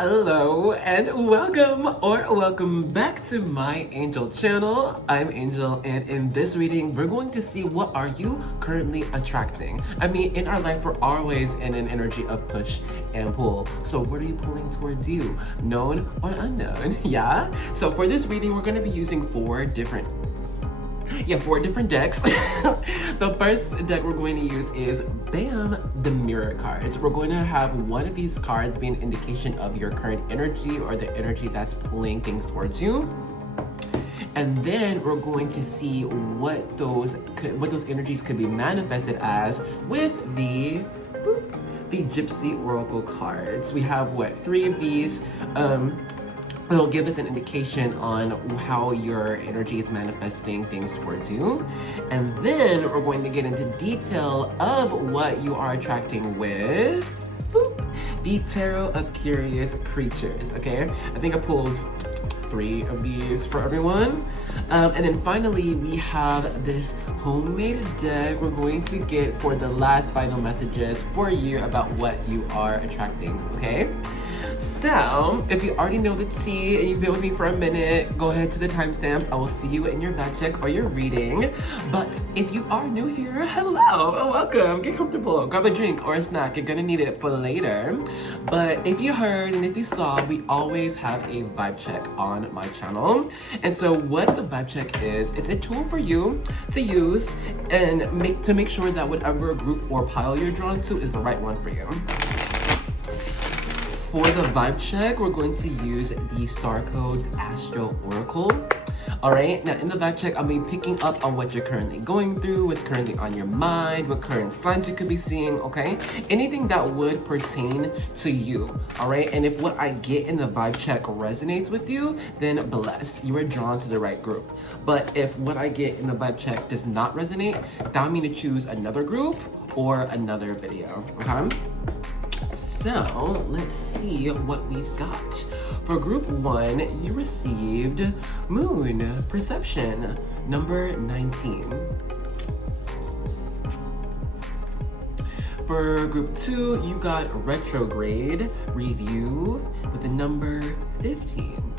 Hello and welcome back to my Angel channel. I'm Angel, and in this reading we're going to see what are you currently attracting. I mean, in our life we're always in an energy of push and pull. So what are you pulling towards you? Known or unknown? Yeah? So for this reading we're going to be using four different decks. The first deck we're going to use is the mirror cards. We're going to have one of these cards be an indication of your current energy or the energy that's pulling things towards you. And then we're going to see what those energies could be manifested as with the Gypsy Oracle cards. We have three of these. It'll give us an indication on how your energy is manifesting things towards you. And then we're going to get into detail of what you are attracting with the Tarot of Curious Creatures, okay? I think I pulled three of these for everyone. And then finally, we have this homemade deck we're going to get for the last final messages for you about what you are attracting, okay? So, if you already know the tea and you've been with me for a minute, go ahead to the timestamps. I will see you in your vibe check or your reading. But if you are new here, hello and welcome. Get comfortable. Grab a drink or a snack. You're gonna need it for later. But if you heard and if you saw, we always have a vibe check on my channel. And so what the vibe check is, it's a tool for you to use and make sure that whatever group or pile you're drawn to is the right one for you. For the vibe check, we're going to use the Star Codes Astro Oracle. All right, now in the vibe check, I'll be picking up on what you're currently going through, what's currently on your mind, what current signs you could be seeing, okay? Anything that would pertain to you, all right? And if what I get in the vibe check resonates with you, then bless, you are drawn to the right group. But if what I get in the vibe check does not resonate, that would mean to choose another group or another video, okay? So let's see what we've got. For group 1, you received Moon Perception, number 19. For group 2, you got Retrograde Review with the number 15.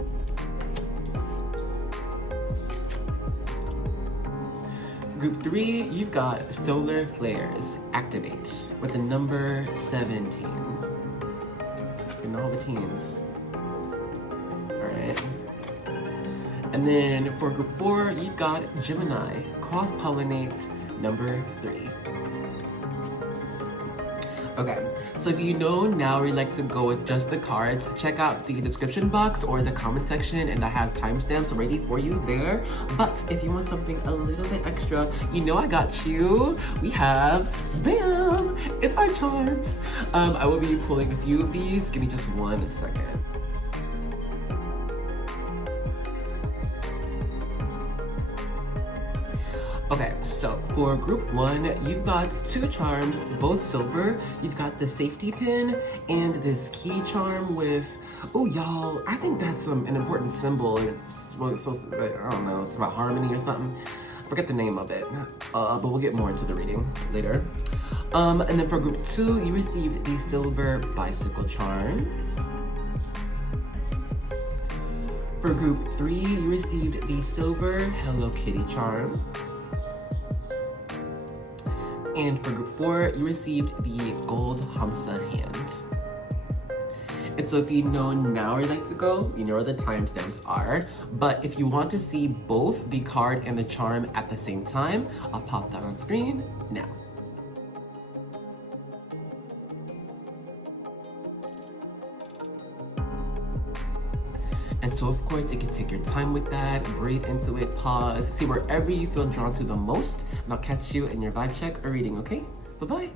Group 3, you've got Solar Flares Activate with the number 17. And all the teens. Alright. And then for group 4, you've got Gemini Cross Pollinates number 3. Okay, so if you know now or you'd like to go with just the cards, check out the description box or the comment section and I have timestamps ready for you there. But if you want something a little bit extra, you know I got you. We have, bam, it's our charms. I will be pulling a few of these. Give me just 1 second. Okay, so for group 1, you've got 2 charms, both silver. You've got the safety pin and this key charm with, oh y'all, I think that's an important symbol. It's supposed to, I don't know, it's about harmony or something. I forget the name of it, but we'll get more into the reading later. And then for group 2, you received the silver bicycle charm. For group 3, you received the silver Hello Kitty charm. And for group 4, you received the gold Hamsa hand. And so if you know now where you'd like to go, you know where the timestamps are. But if you want to see both the card and the charm at the same time, I'll pop that on screen now. And so of course you can take your time with that, breathe into it, pause, see wherever you feel drawn to the most, and I'll catch you in your vibe check or reading, okay? Bye-bye.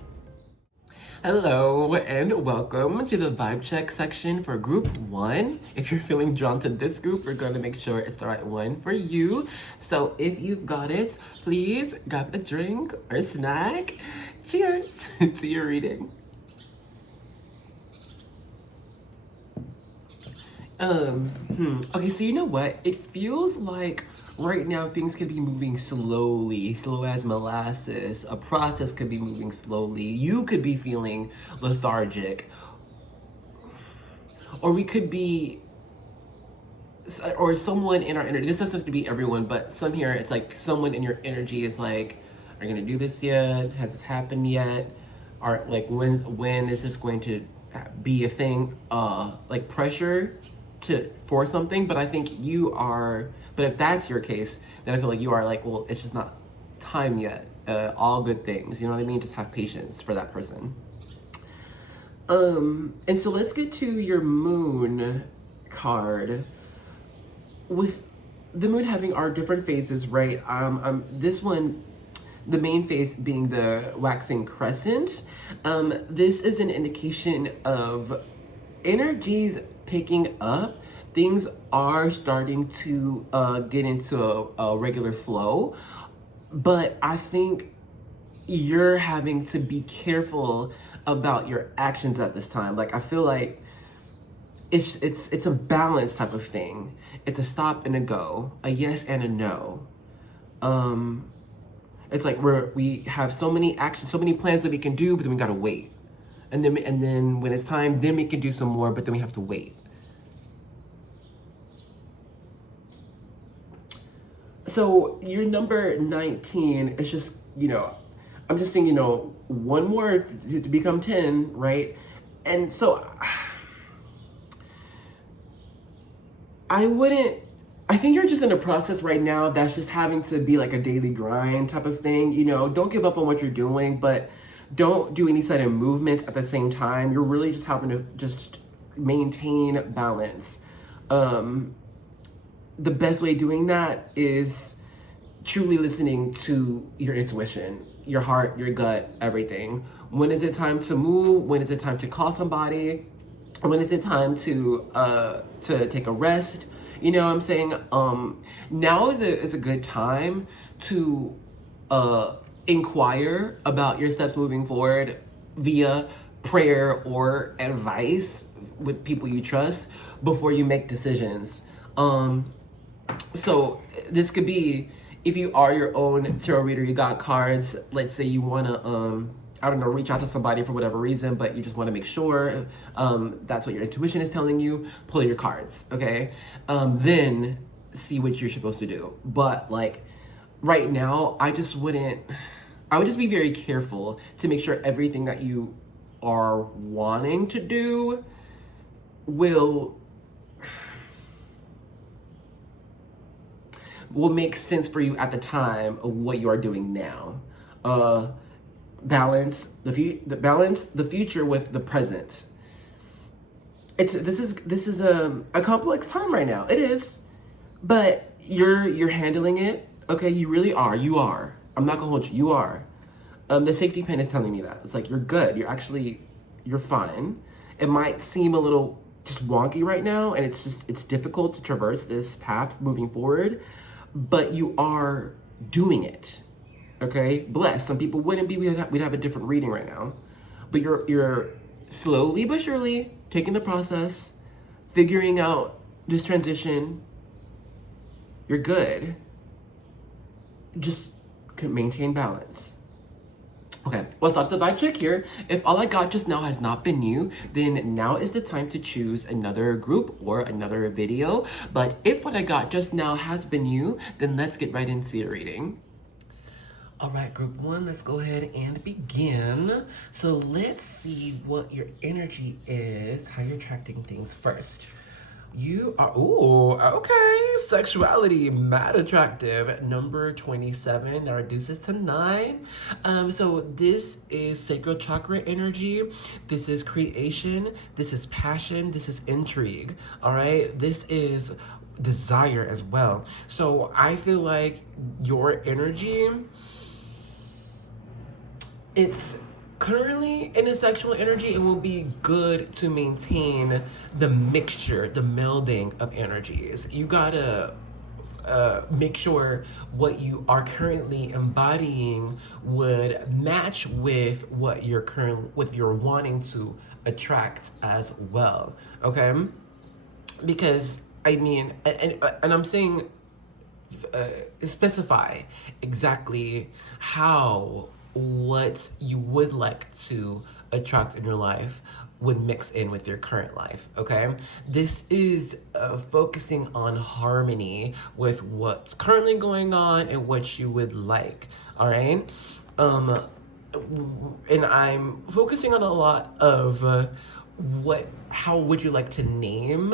Hello and welcome to the vibe check section for group 1. If you're feeling drawn to this group, we're going to make sure it's the right one for you. So if you've got it, please grab a drink or a snack. Cheers to your reading. Okay, so you know what? It feels like right now things could be moving slowly, slow as molasses. A process could be moving slowly. You could be feeling lethargic. or we could be, or someone in our energy, this doesn't have to be everyone, but some here, it's like someone in your energy is like, are you gonna do this yet? Has this happened yet? Are like, when is this going to be a thing? Like pressure for something. But I think you are, but if that's your case, then I feel like you are like, well, it's just not time yet. All good things, you know what I mean? Just have patience for that person. And so let's get to your moon card. With the moon having our different phases, right? This one, the main phase being the waxing crescent. This is an indication of energies picking up. Things are starting to get into a regular flow, but I think you're having to be careful about your actions at this time. Like, I feel like it's a balance type of thing. It's a stop and a go, a yes and a no. It's like we have so many actions, so many plans that we can do, but then we gotta wait. And then when it's time, then we can do some more, but then we have to wait. So your number 19 is just, I'm just saying, one more to become 10, right? And so I think you're just in a process right now that's just having to be like a daily grind type of thing. Don't give up on what you're doing, but don't do any sudden movements at the same time. You're really just having to just maintain balance. The best way of doing that is truly listening to your intuition, your heart, your gut, everything. When is it time to move? When is it time to call somebody? When is it time to take a rest? You know what I'm saying? Now is a good time to inquire about your steps moving forward via prayer or advice with people you trust before you make decisions. So this could be, if you are your own tarot reader, you got cards, let's say you want to, I don't know, reach out to somebody for whatever reason, but you just want to make sure that's what your intuition is telling you, pull your cards, okay? Then see what you're supposed to do. But like right now, I would just be very careful to make sure everything that you are wanting to do will make sense for you at the time of what you are doing now. Balance the future with the present. This is a complex time right now. It is, but you're handling it. Okay, you really are. You are. I'm not gonna hold you. You are. The safety pin is telling me that. It's like you're good. You're fine. It might seem a little just wonky right now, and it's difficult to traverse this path moving forward, but you are doing it. Okay, bless. Some people wouldn't be. We'd have a different reading right now, but you're slowly but surely taking the process, figuring out this transition. You're good. Just maintain balance. Okay, well, stop the vibe check here. If all I got just now has not been you, then now is the time to choose another group or another video. But if what I got just now has been you, then let's get right into your reading. All right, group one, let's go ahead and begin. So let's see what your energy is, how you're attracting things first. You are, ooh, okay, sexuality, mad attractive, number 27, that reduces to 9. So this is sacral chakra energy, this is creation, this is passion, this is intrigue, all right? This is desire as well. So I feel like your energy, it's currently in a sexual energy. It will be good to maintain the mixture, the melding of energies. You gotta make sure what you are currently embodying would match with what you're wanting to attract as well. Okay, because I mean, and I'm saying specify exactly what you would like to attract in your life would mix in with your current life, okay? This is focusing on harmony with what's currently going on and what you would like, all right? And I'm focusing on a lot of how would you like to name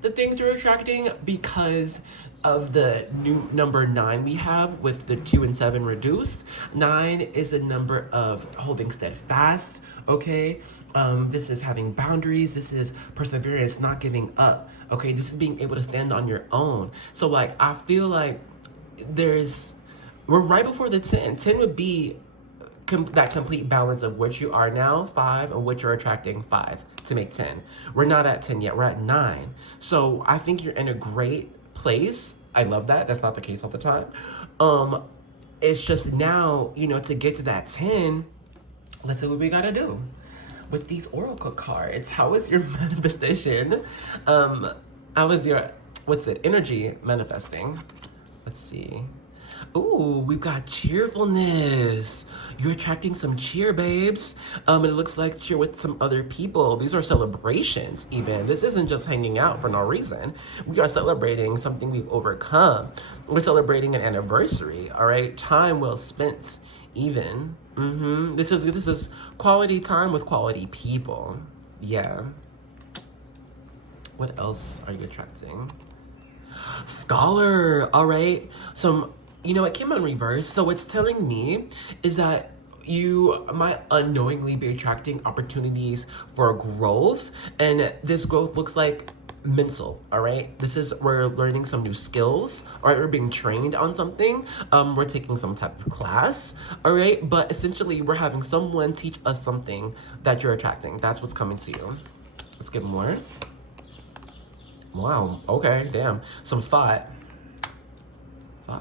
the things you're attracting, because of the new number 9 we have with the 2 and 7 reduced. 9 is the number of holding steadfast, okay? This is having boundaries. This is perseverance, not giving up, okay? This is being able to stand on your own. So like, I feel like we're right before the 10. 10 would be that complete balance of what you are now, 5, and what you're attracting, 5, to make 10. We're not at 10 yet, we're at 9. So I think you're in a great place. I love that. That's not the case all the time. It's just now, to get to that 10, let's see what we gotta do with these oracle cards. How is your manifestation? How is your, energy manifesting? Let's see. Ooh, we've got cheerfulness. You're attracting some cheer, babes. And it looks like cheer with some other people. These are celebrations, even. This isn't just hanging out for no reason. We are celebrating something we've overcome. We're celebrating an anniversary, all right? Time well spent, even. This is quality time with quality people. Yeah. What else are you attracting? Scholar, all right? It came in reverse. So what's telling me is that you might unknowingly be attracting opportunities for growth. And this growth looks like mental, all right? We're learning some new skills, all right? We're being trained on something. We're taking some type of class, all right? But essentially, we're having someone teach us something that you're attracting. That's what's coming to you. Let's get more. Wow, okay, damn. Some thought.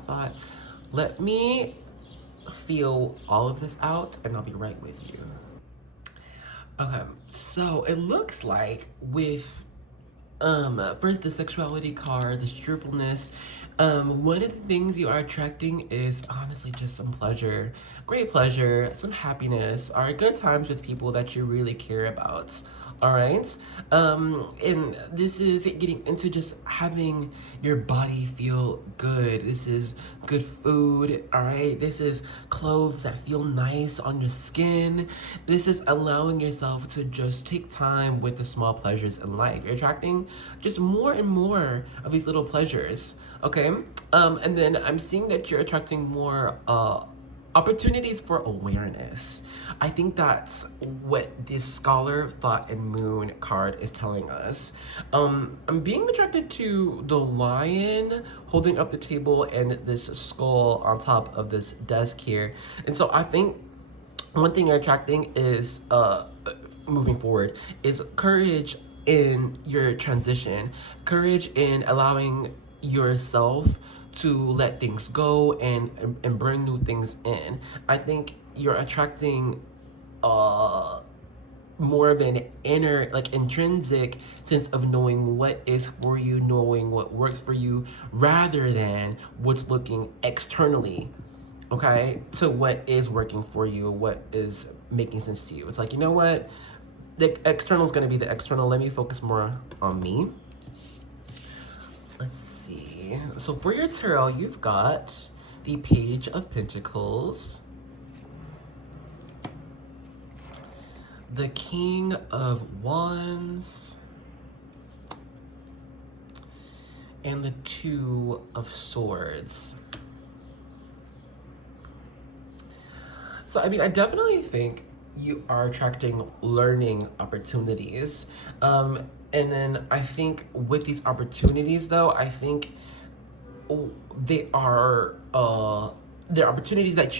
Thought. Let me feel all of this out and I'll be right with you. Okay, so it looks like with first the sexuality card, this cheerfulness, one of the things you are attracting is honestly just some pleasure, great pleasure, some happiness, or good times with people that you really care about, all right? And this is getting into just having your body feel good. This is good food, all right? This is clothes that feel nice on your skin. This is allowing yourself to just take time with the small pleasures in life. You're attracting just more and more of these little pleasures, okay? And then I'm seeing that you're attracting more opportunities for awareness. I think that's what this Scholar, Thought, and Moon card is telling us. I'm being attracted to the lion holding up the table and this skull on top of this desk here. And so I think one thing you're attracting is, moving forward, is courage in your transition, courage in allowing yourself to let things go and bring new things in. I think you're attracting more of an inner, like intrinsic sense of knowing what is for you, knowing what works for you, rather than what's looking externally, okay, to what is working for you, what is making sense to you. It's like, you know what? The external is going to be the external. Let me focus more on me. Let's see. So for your tarot, you've got the Page of Pentacles, the King of Wands, and the Two of Swords. So, I mean, I definitely think you are attracting learning opportunities. And then I think with these opportunities, though, I think they're opportunities that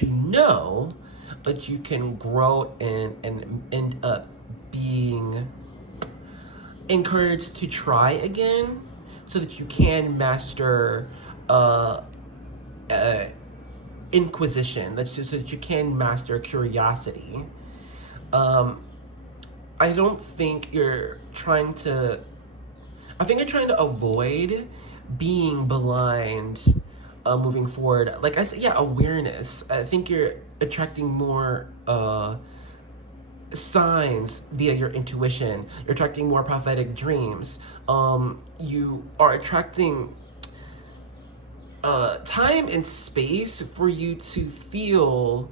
that you can grow in and end up being encouraged to try again, so that you can master inquisition, so that you can master curiosity. I don't think you're trying to, I think you're trying to avoid being blind moving forward. Like I said, yeah, awareness. I think you're attracting more signs via your intuition. You're attracting more prophetic dreams. You are attracting time and space for you to feel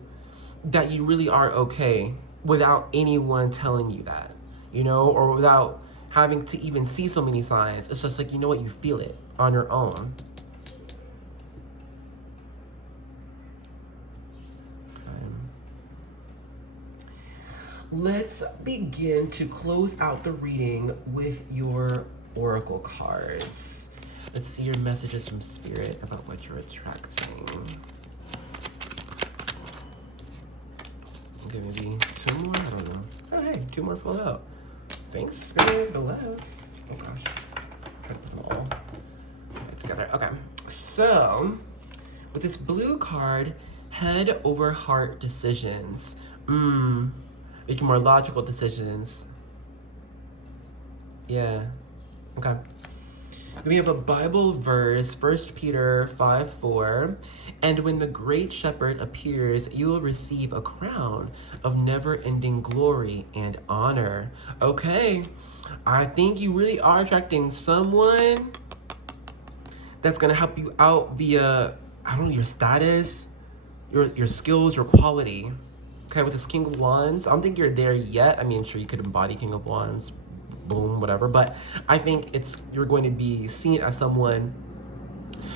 that you really are okay without anyone telling you that, you know, or without having to even see so many signs. It's just like, you know what, you feel it on your own. Let's begin to close out the reading with your oracle cards. Let's see your messages from Spirit about what you're attracting. Okay, maybe 2 more? I don't know. Oh, hey, 2 more filled out. Thanks, Spirit, the less. Oh gosh. Try to put them all together. Okay, so with this blue card, head over heart decisions. Making more logical decisions. Yeah. Okay. Then we have a Bible verse, 1 Peter 5:4. And when the great shepherd appears, you will receive a crown of never-ending glory and honor. Okay. I think you really are attracting someone that's gonna help you out via, I don't know, your status, your skills, your quality. Okay, with this King of Wands, I don't think you're there yet. I mean, sure, you could embody King of Wands, boom, whatever. But I think you're going to be seen as someone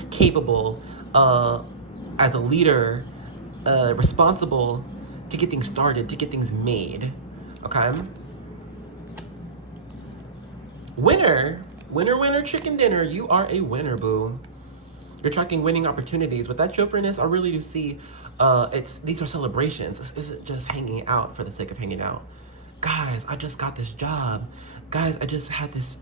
capable, as a leader, responsible to get things started, to get things made. Okay. Winner, chicken dinner. You are a winner, boo. You're attracting winning opportunities. With that chauffeurness, I really do see these are celebrations. This isn't just hanging out for the sake of hanging out. Guys, I just got this job. Guys, I just had this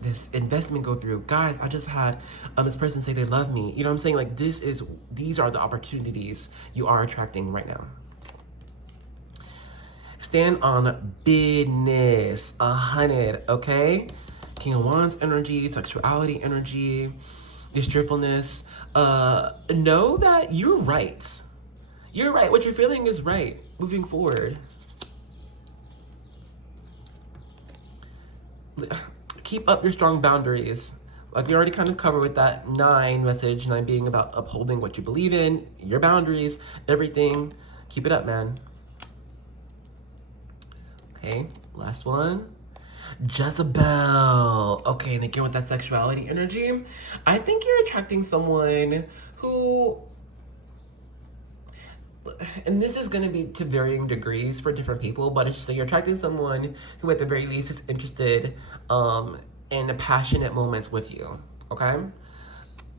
this investment go through. Guys, I just had this person say they love me. You know what I'm saying? Like, these are the opportunities you are attracting right now. Stand on business. 100, okay? King of Wands energy, sexuality energy, this cheerfulness. Know that you're right. You're right. What you're feeling is right. Moving forward. Keep up your strong boundaries. Like we already kind of covered with that 9 message, 9 being about upholding what you believe in, your boundaries, everything. Keep it up, man. Okay, last one. Jezebel. Okay, and again with that sexuality energy, I think you're attracting someone who, and this is going to be to varying degrees for different people, but it's just that you're attracting someone who at the very least is interested in passionate moments with you, okay?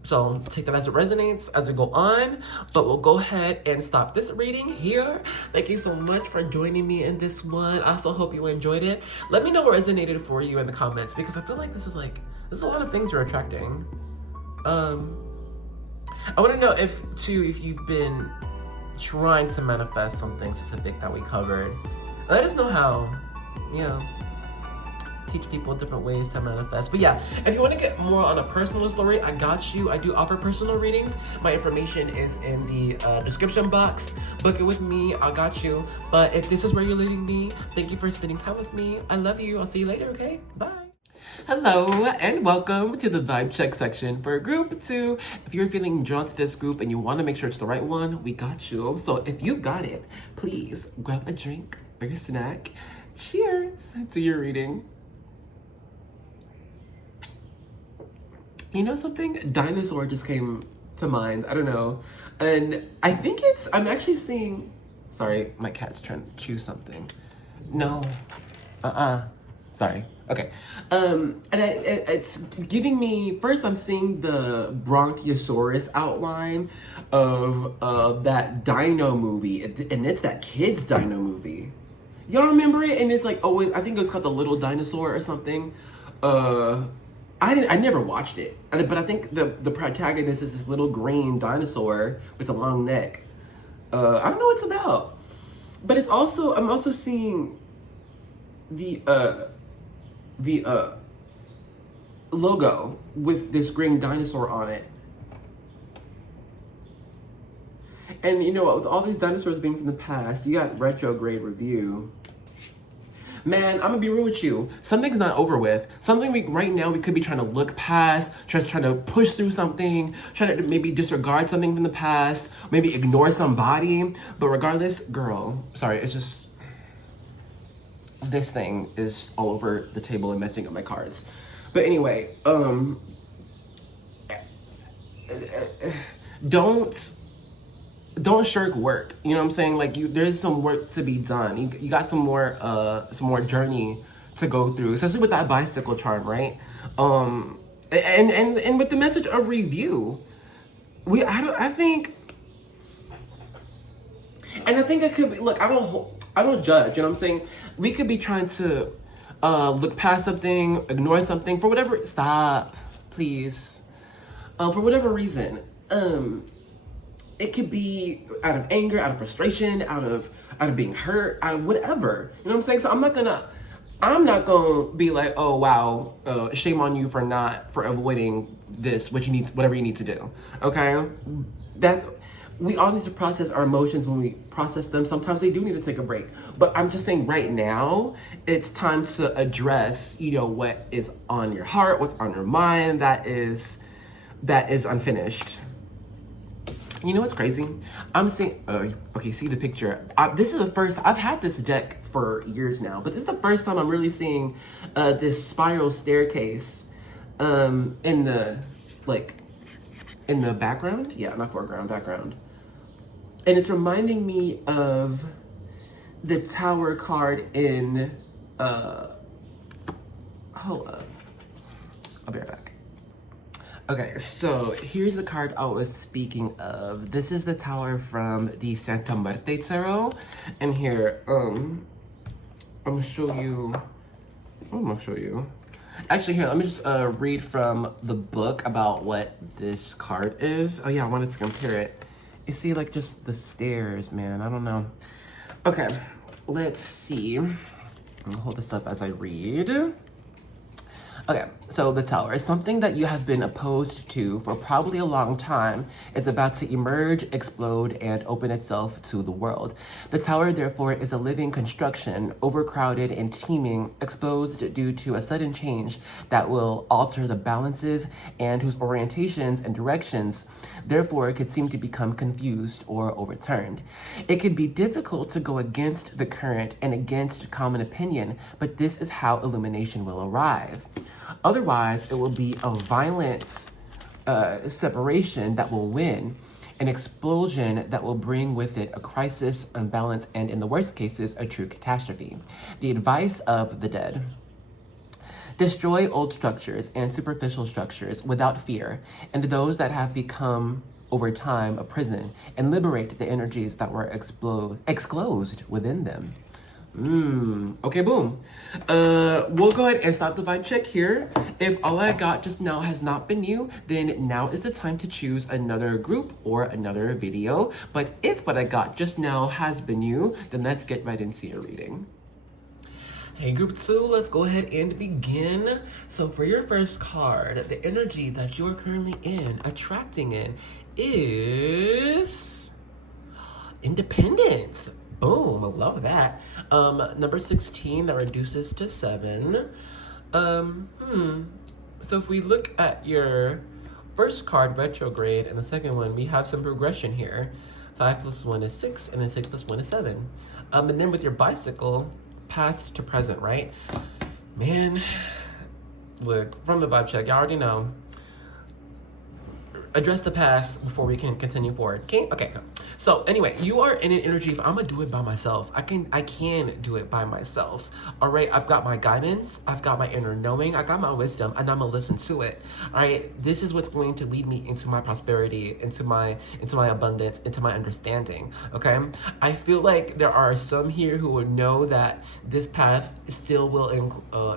So take that as it resonates as we go on, but we'll go ahead and stop this reading here. Thank you so much for joining me in this one. I also hope you enjoyed it. Let me know what resonated for you in the comments, because I feel like there's a lot of things you're attracting. I want to know if you've been trying to manifest something specific that we covered. Let us know how, you know, teach people different ways to manifest. But yeah, if you want to get more on a personal story, I got you. I do offer personal readings. My information is in the description box. Book it with me. I got you. But if this is where you're leaving me, thank you for spending time with me. I love you. I'll see you later, okay? Bye. Hello and welcome to the vibe check section for group 2. If you're feeling drawn to this group and you want to make sure it's the right one, we got you. So if you got it, please grab a drink or a snack. Cheers to your reading. You know something? Dinosaur just came to mind. I don't know. And I think I'm actually seeing, sorry, my cat's trying to chew something. No. Sorry. Okay. And it's giving me, first I'm seeing the Bronchiosaurus outline of that dino movie. And it's that kid's dino movie. Y'all remember it? And it's like always, I think it was called The Little Dinosaur or something. I never watched it, but I think the protagonist is this little green dinosaur with a long neck. I don't know what it's about, but I'm also seeing the logo with this green dinosaur on it. And you know what, with all these dinosaurs being from the past, you got retrograde review. Man, I'm gonna be real with you. Something's not over with. Something right now we could be trying to look past, trying to push through something, trying to maybe disregard something from the past, maybe ignore somebody. But regardless, girl, sorry, it's just this thing is all over the table and messing up my cards. But anyway, don't shirk work. You know what I'm saying? Like there's some work to be done. You got some more journey to go through, especially with that bicycle charm, right? And with the message of review, I think it could be. Look, I don't judge. You know what I'm saying? We could be trying to look past something, ignore something for whatever. Stop, please. For whatever reason. It could be out of anger, out of frustration, out of being hurt, out of whatever. You know what I'm saying? So I'm not gonna be like, oh wow, shame on you for avoiding this, whatever you need to do. Okay? We all need to process our emotions. When we process them, sometimes they do need to take a break. But I'm just saying right now, it's time to address, what is on your heart, what's on your mind that is unfinished. You know what's crazy? I'm seeing, okay, see the picture. This is the first, I've had this deck for years now, but this is the first time I'm really seeing this spiral staircase in the background. Yeah, not foreground, background. And it's reminding me of the Tower card in, hold up. I'll be right back. Okay, so here's the card I was speaking of. This is the Tower from the Santa Muerte Tarot. And here, I'm gonna show you. Actually, here, let me just read from the book about what this card is. Oh yeah, I wanted to compare it. You see, like, just the stairs, man. I don't know. Okay, let's see. I'm gonna hold this up as I read. Okay, so the Tower is something that you have been opposed to for probably a long time. It's about to emerge, explode, and open itself to the world. The Tower, therefore, is a living construction, overcrowded and teeming, exposed due to a sudden change that will alter the balances and whose orientations and directions, therefore, could seem to become confused or overturned. It could be difficult to go against the current and against common opinion, but this is how illumination will arrive. Otherwise, it will be a violent separation that will win, an explosion that will bring with it a crisis, unbalance, and in the worst cases, a true catastrophe. The advice of the dead: destroy old structures and superficial structures without fear, and those that have become over time a prison, and liberate the energies that were exclosed within them. Okay, boom. We'll go ahead and stop the vibe check here. If all I got just now has not been you, then now is the time to choose another group or another video. But if what I got just now has been you, then let's get right into your reading. Hey, group 2, let's go ahead and begin. So for your first card, the energy that you are currently attracting in is independence. Boom, I love that. Number 16, that reduces to 7. So if we look at your first card, retrograde, and the second one, we have some progression here. 5 plus 1 is 6, and then 6 plus 1 is 7. And then with your bicycle, past to present, right? Man, look, from the vibe check, y'all already know. Address the past before we can continue forward. Okay. So anyway, you are in an energy. If I'm gonna do it by myself, I can do it by myself. All right, I've got my guidance, I've got my inner knowing, I got my wisdom, and I'm gonna listen to it. All right, this is what's going to lead me into my prosperity, into my abundance, into my understanding. Okay, I feel like there are some here who would know that this path still will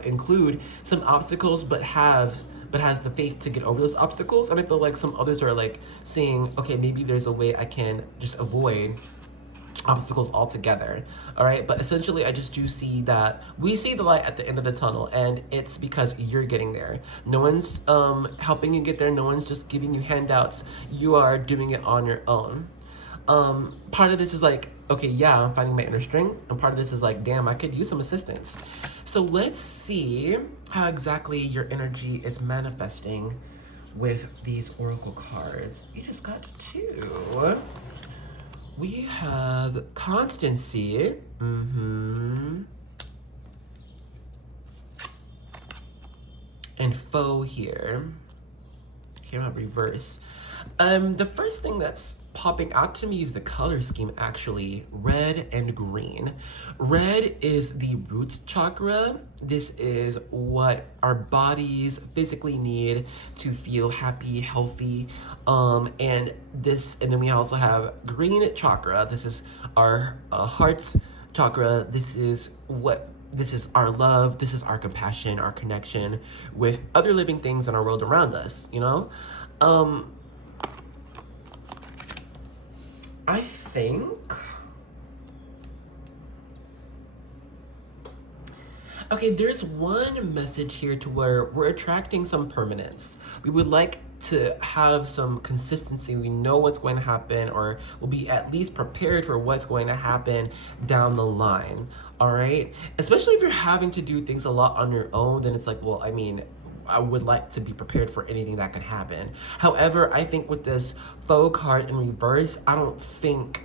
include some obstacles, but has the faith to get over those obstacles. And I feel like some others are like saying, okay, maybe there's a way I can just avoid obstacles altogether. All right, but essentially I just do see that we see the light at the end of the tunnel, and it's because you're getting there. No one's helping you get there. No one's just giving you handouts. You are doing it on your own. Part of this is like, okay, yeah, I'm finding my inner strength, and part of this is like, damn, I could use some assistance. So let's see how exactly your energy is manifesting with these oracle cards. You just got 2. We have constancy. And foe here. Came out reverse. The first thing that's popping out to me is the color scheme, actually. Red and green. Red is the root chakra. This is what our bodies physically need to feel happy, healthy. And then we also have green chakra. This is our heart's chakra. This is our love, this is our compassion, our connection with other living things in our world around us, you know? I think... Okay, there's one message here to where we're attracting some permanence. We would like to have some consistency. We know what's going to happen, or we'll be at least prepared for what's going to happen down the line, all right? Especially if you're having to do things a lot on your own, then it's like, well, I mean, I would like to be prepared for anything that could happen. However, I think with this faux card in reverse, I don't think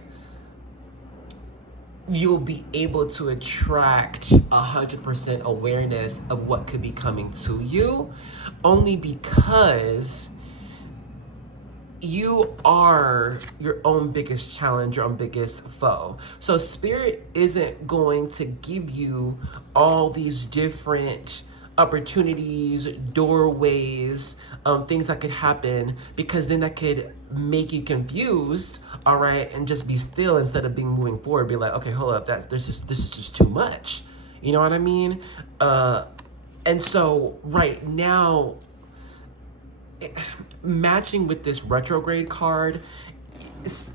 you'll be able to attract 100% awareness of what could be coming to you, only because you are your own biggest challenge, your own biggest foe. So spirit isn't going to give you all these different opportunities, doorways, things that could happen, because then that could make you confused, all right, and just be still instead of being moving forward. Be like, okay, hold up, this is just too much. You know what I mean? And so right now, matching with this retrograde card,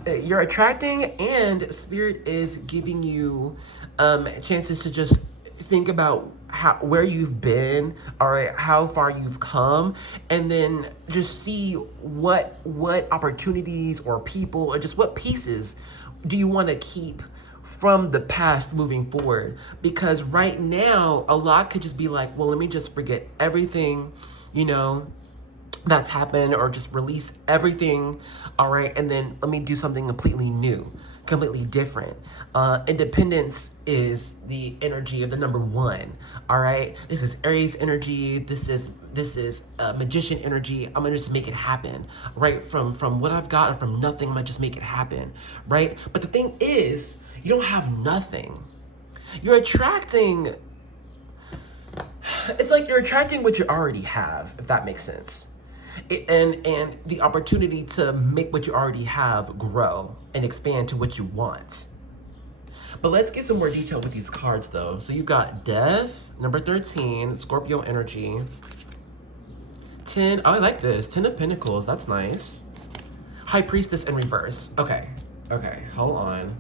you're attracting, and spirit is giving you chances to just think about where you've been, all right, how far you've come, and then just see what opportunities or people or just what pieces do you want to keep from the past moving forward. Because right now, a lot could just be like, well, let me just forget everything, you know, that's happened, or just release everything, all right, and then let me do something completely new, completely different. Independence is the energy of the number 1, all right? This is Aries energy. This is magician energy. I'm gonna just make it happen, right? From what I've got, or from nothing, I'm gonna just make it happen, right? But the thing is, you don't have nothing. You're attracting, it's like you're attracting what you already have, if that makes sense. And the opportunity to make what you already have grow and expand to what you want. But let's get some more detail with these cards, though. So you've got Death, number 13, Scorpio energy. 10, oh, I like this. 10 of Pentacles, that's nice. High Priestess in reverse. Okay, hold on.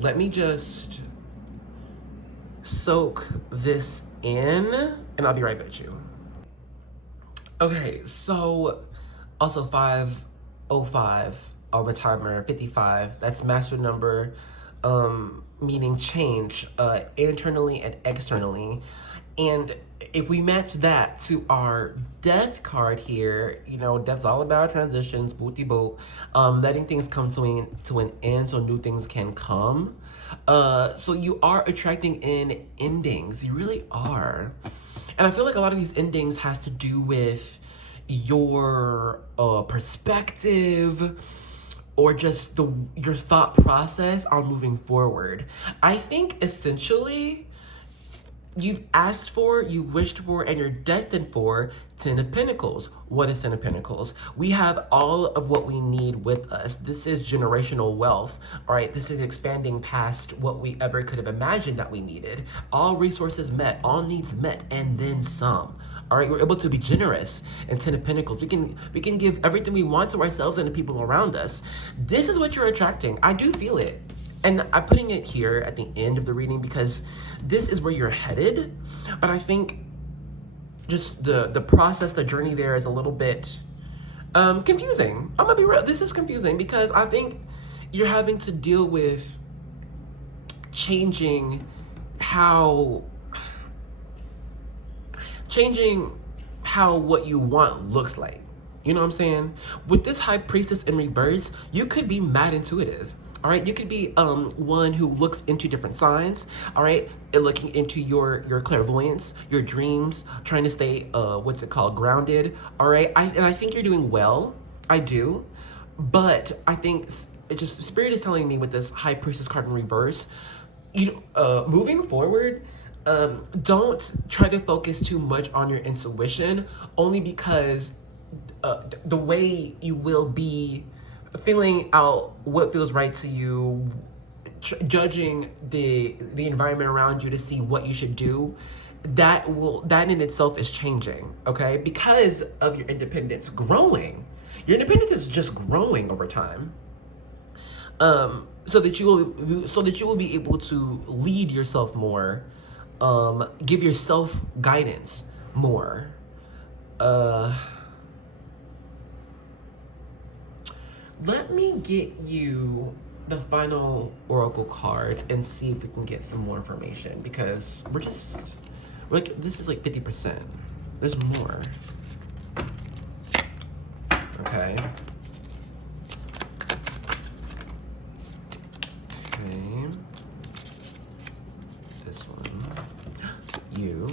Let me just soak this in, and I'll be right with you. Okay, so also 505 on the timer, 55, that's master number, meaning change, internally and externally. And if we match that to our death card here, you know, death's all about transitions, booty boot, letting things come to an end so new things can come. So you are attracting in endings, you really are. And I feel like a lot of these endings has to do with your perspective, or just your thought process on moving forward. I think essentially you've asked for, you wished for, and you're destined for 10 of Pentacles. What is 10 of Pentacles? We have all of what we need with us. This is generational wealth, all right? This is expanding past what we ever could have imagined that we needed. All resources met, all needs met, and then some. All right, we're able to be generous in 10 of Pentacles. We can give everything we want to ourselves and the people around us. This is what you're attracting. I do feel it. And I'm putting it here at the end of the reading because this is where you're headed. But I think just the process, the journey there is a little bit confusing. I'm gonna be real, this is confusing because I think you're having to deal with changing how what you want looks like. You know what I'm saying? With this high priestess in reverse, you could be mad intuitive. All right, you could be one who looks into different signs. All right, and looking into your clairvoyance, your dreams, trying to stay what's it called, grounded. All right, I think you're doing well. I do, but I think it just spirit is telling me with this high priestess card in reverse, moving forward. Don't try to focus too much on your intuition, only because the way you will be feeling out what feels right to you, judging the environment around you to see what you should do, that in itself is changing, okay? Because of your independence growing. Your independence is just growing over time. So that you will be able to lead yourself more, give yourself guidance more. Let me get you the final oracle card and see if we can get some more information, because this is like 50%. There's more. Okay. Okay. This one. You.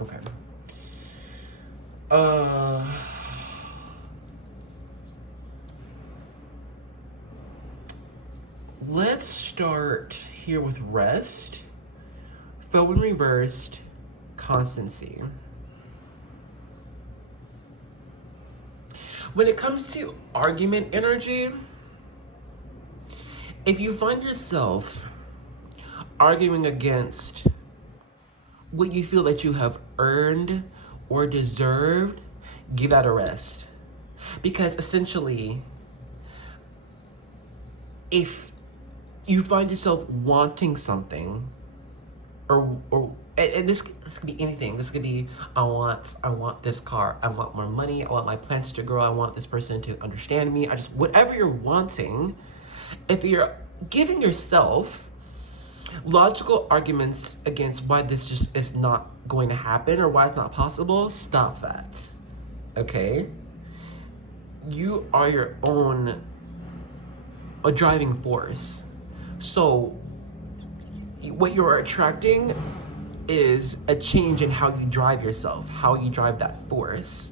Okay. Let's start here with rest, foe in reversed, constancy. When it comes to argument energy, if you find yourself arguing against what you feel that you have earned or deserved, give that a rest. Because essentially, if you find yourself wanting something, and this could be anything. This could be, I want this car, I want more money, I want my plans to grow, I want this person to understand me, whatever you're wanting, if you're giving yourself logical arguments against why this just is not going to happen or why it's not possible, stop that. Okay? You are your own a driving force. So what you're attracting is a change in how you drive yourself, how you drive that force.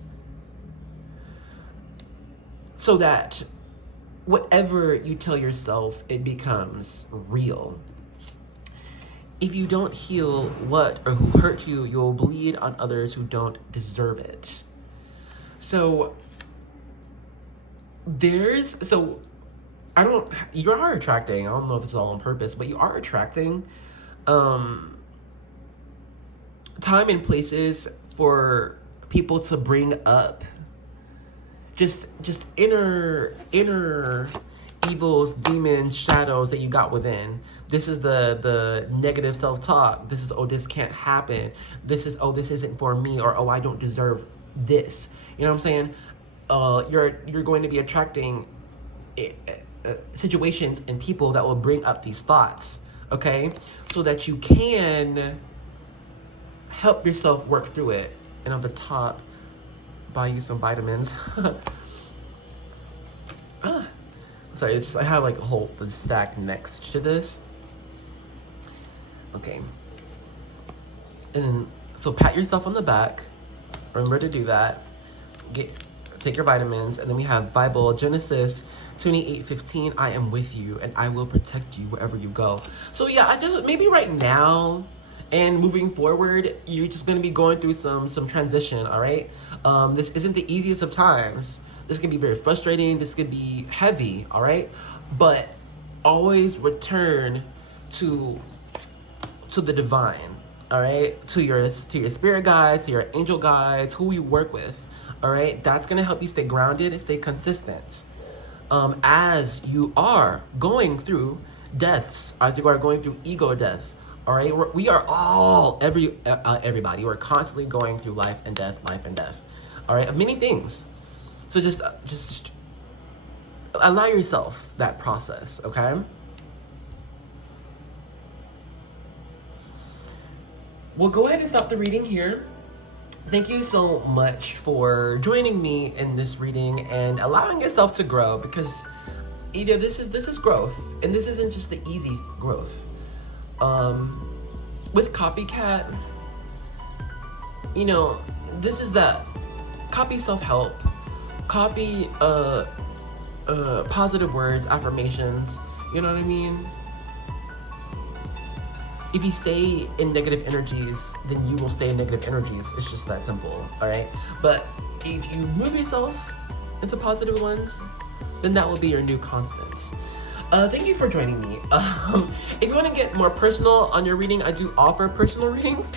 So that whatever you tell yourself, it becomes real. If you don't heal what or who hurt you, you'll bleed on others who don't deserve it. So you are attracting, I don't know if it's all on purpose, but you are attracting time and places for people to bring up just inner evils, demons, shadows that you got within. This is the negative self-talk. This is, oh, this can't happen. This is, oh, this isn't for me, or, oh, I don't deserve this. You know what I'm saying? You're going to be attracting situations and people that will bring up these thoughts, okay? So that you can help yourself work through it. And on the top, buy you some vitamins. Sorry, I have like a whole stack next to this. Okay. And so pat yourself on the back. Remember to do that. Take your vitamins. And then we have Bible, Genesis 28:15. I am with you and I will protect you wherever you go. So yeah, maybe right now and moving forward, you're just gonna be going through some transition, all right? This isn't the easiest of times. This can be very frustrating. This could be heavy, all right? But always return to the divine, all right? To your spirit guides, to your angel guides, who you work with, all right? That's gonna help you stay grounded and stay consistent. As you are going through deaths, as you are going through ego death, All right, we are all everybody. We're constantly going through life and death, all right, of many things. So just allow yourself that process, okay? We'll go ahead and stop the reading here. Thank you so much for joining me in this reading and allowing yourself to grow, because this is growth, and this isn't just the easy growth. With copycat, this is that copy self-help, copy positive words, affirmations, you know what I mean? If you stay in negative energies, then you will stay in negative energies. It's just that simple, all right? But if you move yourself into positive ones, then that will be your new constants. Thank you for joining me. If you want to get more personal on your reading, I do offer personal readings.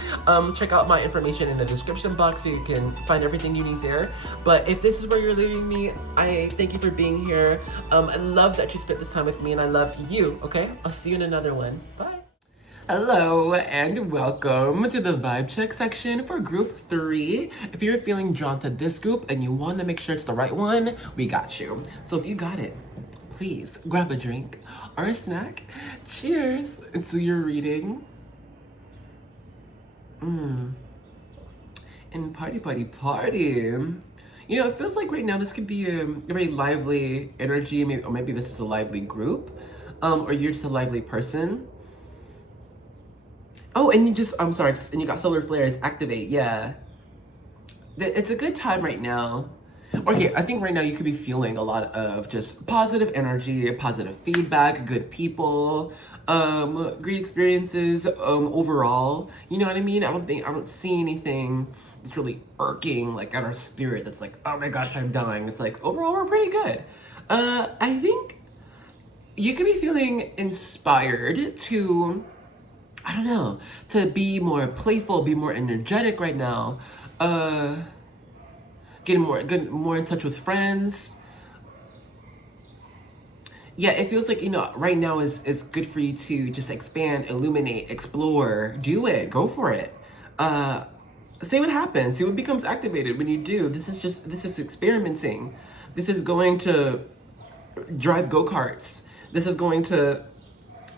Check out my information in the description box so you can find everything you need there. But if this is where you're leaving me, I thank you for being here. I love that you spent this time with me, and I love you, okay? I'll see you in another one. Bye. Hello and welcome to the vibe check section for group 3. If you're feeling drawn to this group and you want to make sure it's the right one, we got you. So if you got it, please grab a drink or a snack. Cheers to your reading. And party. It feels like right now this could be a very lively energy, or maybe this is a lively group, or you're just a lively person. Oh, and and you got solar flares, activate, yeah. It's a good time right now. Okay, I think right now you could be feeling a lot of just positive energy, positive feedback, good people, great experiences, overall. You know what I mean? I don't see anything that's really irking, like, at our spirit that's like, oh my gosh, I'm dying. It's like, overall, we're pretty good. I think you could be feeling inspired to, I don't know, to be more playful, be more energetic right now. Getting more in touch with friends. Yeah, it feels like, right now is good for you to just expand, illuminate, explore, do it, go for it. See what happens, see what becomes activated when you do. This is experimenting. This is going to drive go-karts. This is going to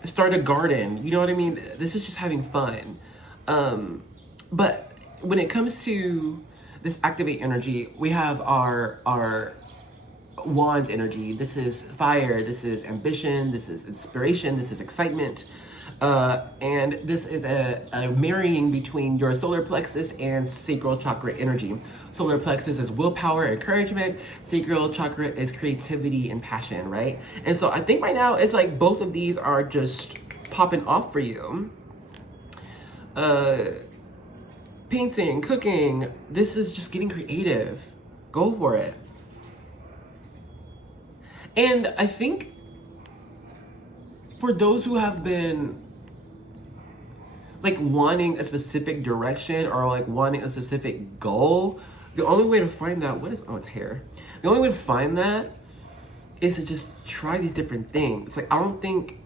start a garden, you know what I mean? This is just having fun. But when it comes to this activate energy, we have our wands energy. This is fire, this is ambition, this is inspiration, this is excitement. And this is a marrying between your solar plexus and sacral chakra energy. Solar plexus is willpower, encouragement. Sacral chakra is creativity and passion, right? And so I think right now it's like both of these are just popping off for you. Painting, cooking, this is just getting creative. Go for it. And I think for those who have been like wanting a specific direction or like wanting a specific goal, the only way to find that, it's hair. The only way to find that is to just try these different things. Like, I don't think,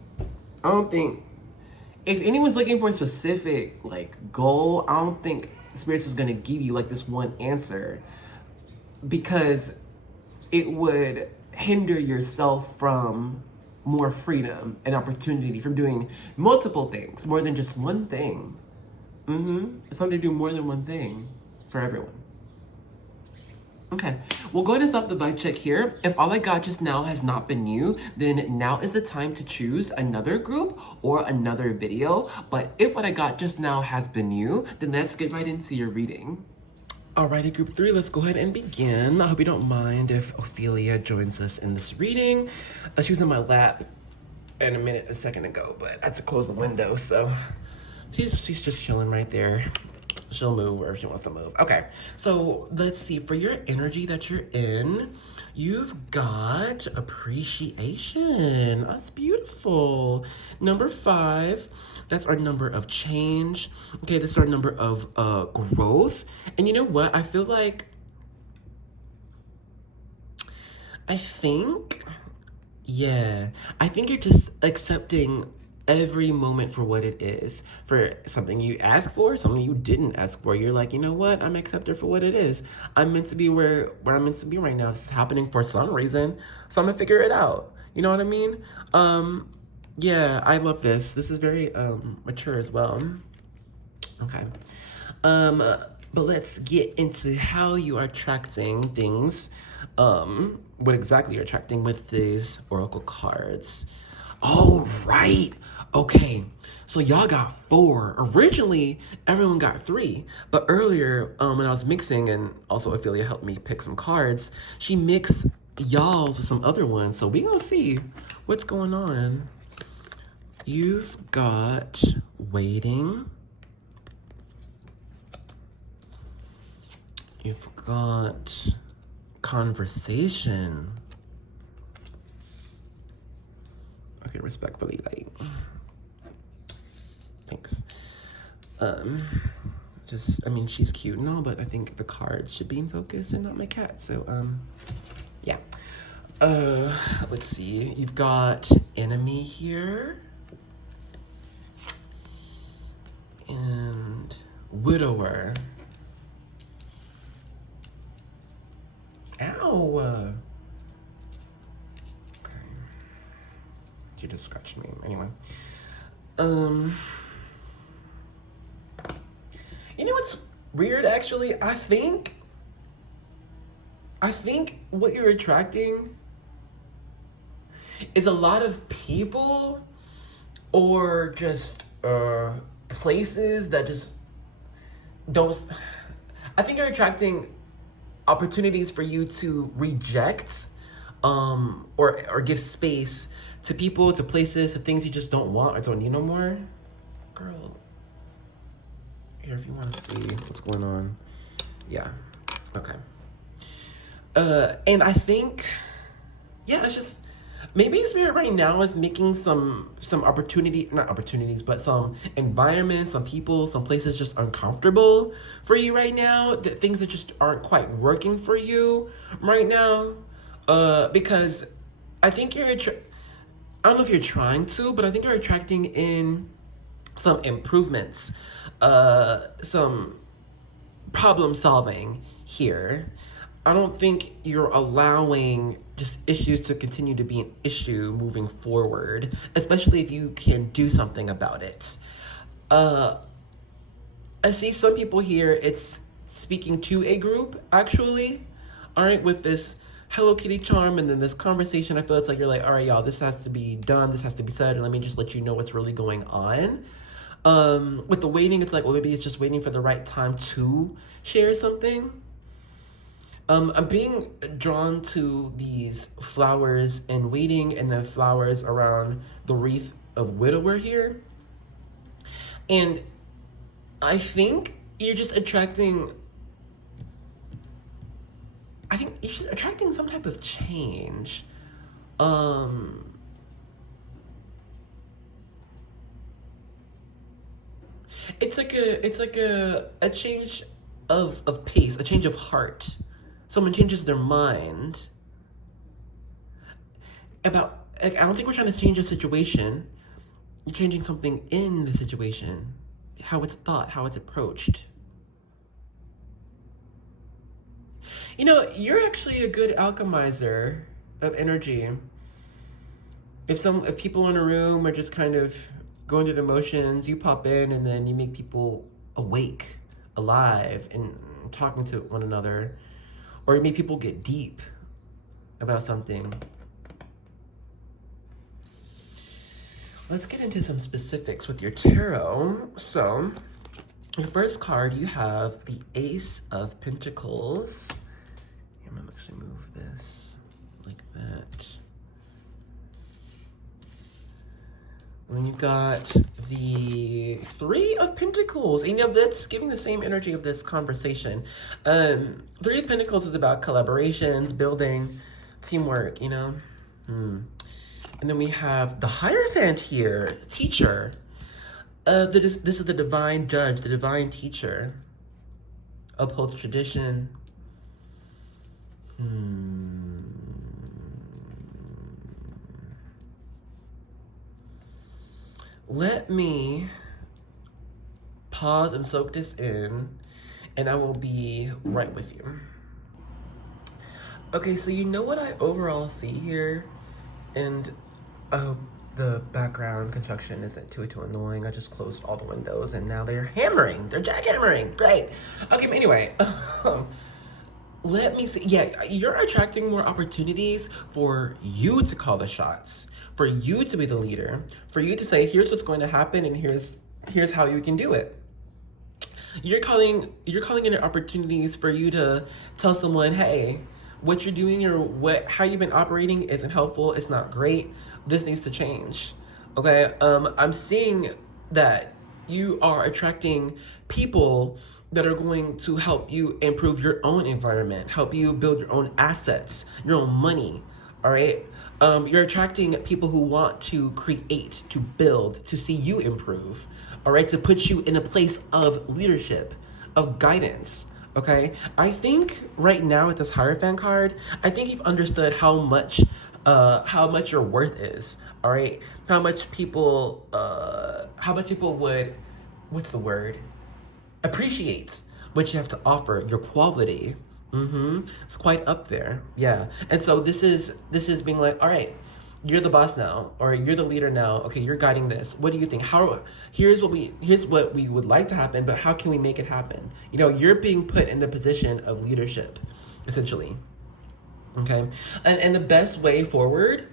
if anyone's looking for a specific like goal, I don't think Spirits is gonna give you like this one answer, because it would hinder yourself from more freedom and opportunity, from doing multiple things, more than just one thing. It's time to do more than one thing for everyone. Okay, we'll go ahead and stop the vibe check here. If all I got just now has not been you, then now is the time to choose another group or another video. But if what I got just now has been you, then let's get right into your reading. Alrighty, group 3, let's go ahead and begin. I hope you don't mind if Ophelia joins us in this reading. She was in my lap a second ago, but I had to close the window, so she's just chilling right there. She'll move wherever she wants to move. Okay, so let's see. For your energy that you're in, you've got appreciation. That's beautiful. Number 5, that's our number of change. Okay, this is our number of growth. And you know what? I think you're just accepting every moment for what it is. For something you asked for, something you didn't ask for. You're like, you know what? I'm accepted for what it is. I'm meant to be where I'm meant to be right now. This is happening for some reason. So I'm gonna figure it out. You know what I mean? Yeah, I love this. This is very mature as well. Okay. But let's get into how you are attracting things. What exactly you're attracting with these oracle cards. Oh, right. Okay. So y'all got 4. Originally, everyone got 3. But earlier, when I was mixing, and also Ophelia helped me pick some cards, she mixed y'all's with some other ones. So we gonna see what's going on. You've got waiting. You've got conversation. Okay, respectfully, like, thanks. I mean, she's cute and all, but I think the cards should be in focus and not my cat. So, yeah. Let's see. You've got enemy here. And widower. Ow! Okay. She just scratched me. Anyway. You know what's weird, actually? I think what you're attracting is a lot of people or just places that just don't. I think you're attracting opportunities for you to reject or give space to people, to places, to things you just don't want or don't need no more. Girl, here, if you want to see what's going on. Yeah. Okay. And I think, yeah, it's just, maybe Spirit right now is making some not opportunities, but some environments, some people, some places just uncomfortable for you right now. That things that just aren't quite working for you right now. Because I think I don't know if you're trying to, but I think you're attracting in some improvements, some problem solving here. I don't think you're allowing just issues to continue to be an issue moving forward, especially if you can do something about it. I see some people here, it's speaking to a group, actually. All right, with this Hello Kitty charm and then this conversation, I feel it's like you're like, all right, y'all, this has to be done, this has to be said, and let me just let you know what's really going on. With the waiting, it's like, well, maybe it's just waiting for the right time to share something. I'm being drawn to these flowers and waiting, and the flowers around the wreath of widower here. And I think you're just attracting, some type of change. It's like a change of pace, a change of heart. Someone changes their mind about, like, I don't think we're trying to change a situation. You're changing something in the situation, how it's thought, how it's approached. You know, you're actually a good alchemizer of energy. If people in a room are just kind of going through the motions, you pop in and then you make people awake, alive, and talking to one another. Or you make people get deep about something. Let's get into some specifics with your tarot. So, your first card, you have the Ace of Pentacles. I'm gonna actually move this like that. And then you got the Three of Pentacles. And, you know, that's giving the same energy of this conversation. Three of Pentacles is about collaborations, building, teamwork, you know? And then we have the Hierophant here, teacher. This is the divine judge, the divine teacher. Upholds tradition. let me pause and soak this in, and I will be right with you. Okay, so you know what I overall see here? And I hope the background construction isn't too annoying. I just closed all the windows and now they're hammering. They're jackhammering. Great. Okay, but anyway, let me see. Yeah, you're attracting more opportunities for you to call the shots, for you to be the leader, for you to say, here's what's going to happen and here's how you can do it. You're calling in opportunities for you to tell someone, hey, what you're doing or how you've been operating isn't helpful. It's not great. This needs to change. Okay. I'm seeing that you are attracting people that are going to help you improve your own environment, help you build your own assets, your own money. All right. You're attracting people who want to create, to build, to see you improve. All right. To put you in a place of leadership, of guidance. Okay, I think right now with this Hierophant card, I think you've understood how much your worth is. All right, how much people would, what's the word? Appreciate what you have to offer, your quality. It's quite up there. Yeah, and so this is being like, all right, you're the boss now, or you're the leader now. Okay, you're guiding this. What do you think? Here's what we would like to happen, but how can we make it happen? You know, you're being put in the position of leadership, essentially. Okay, and the best way forward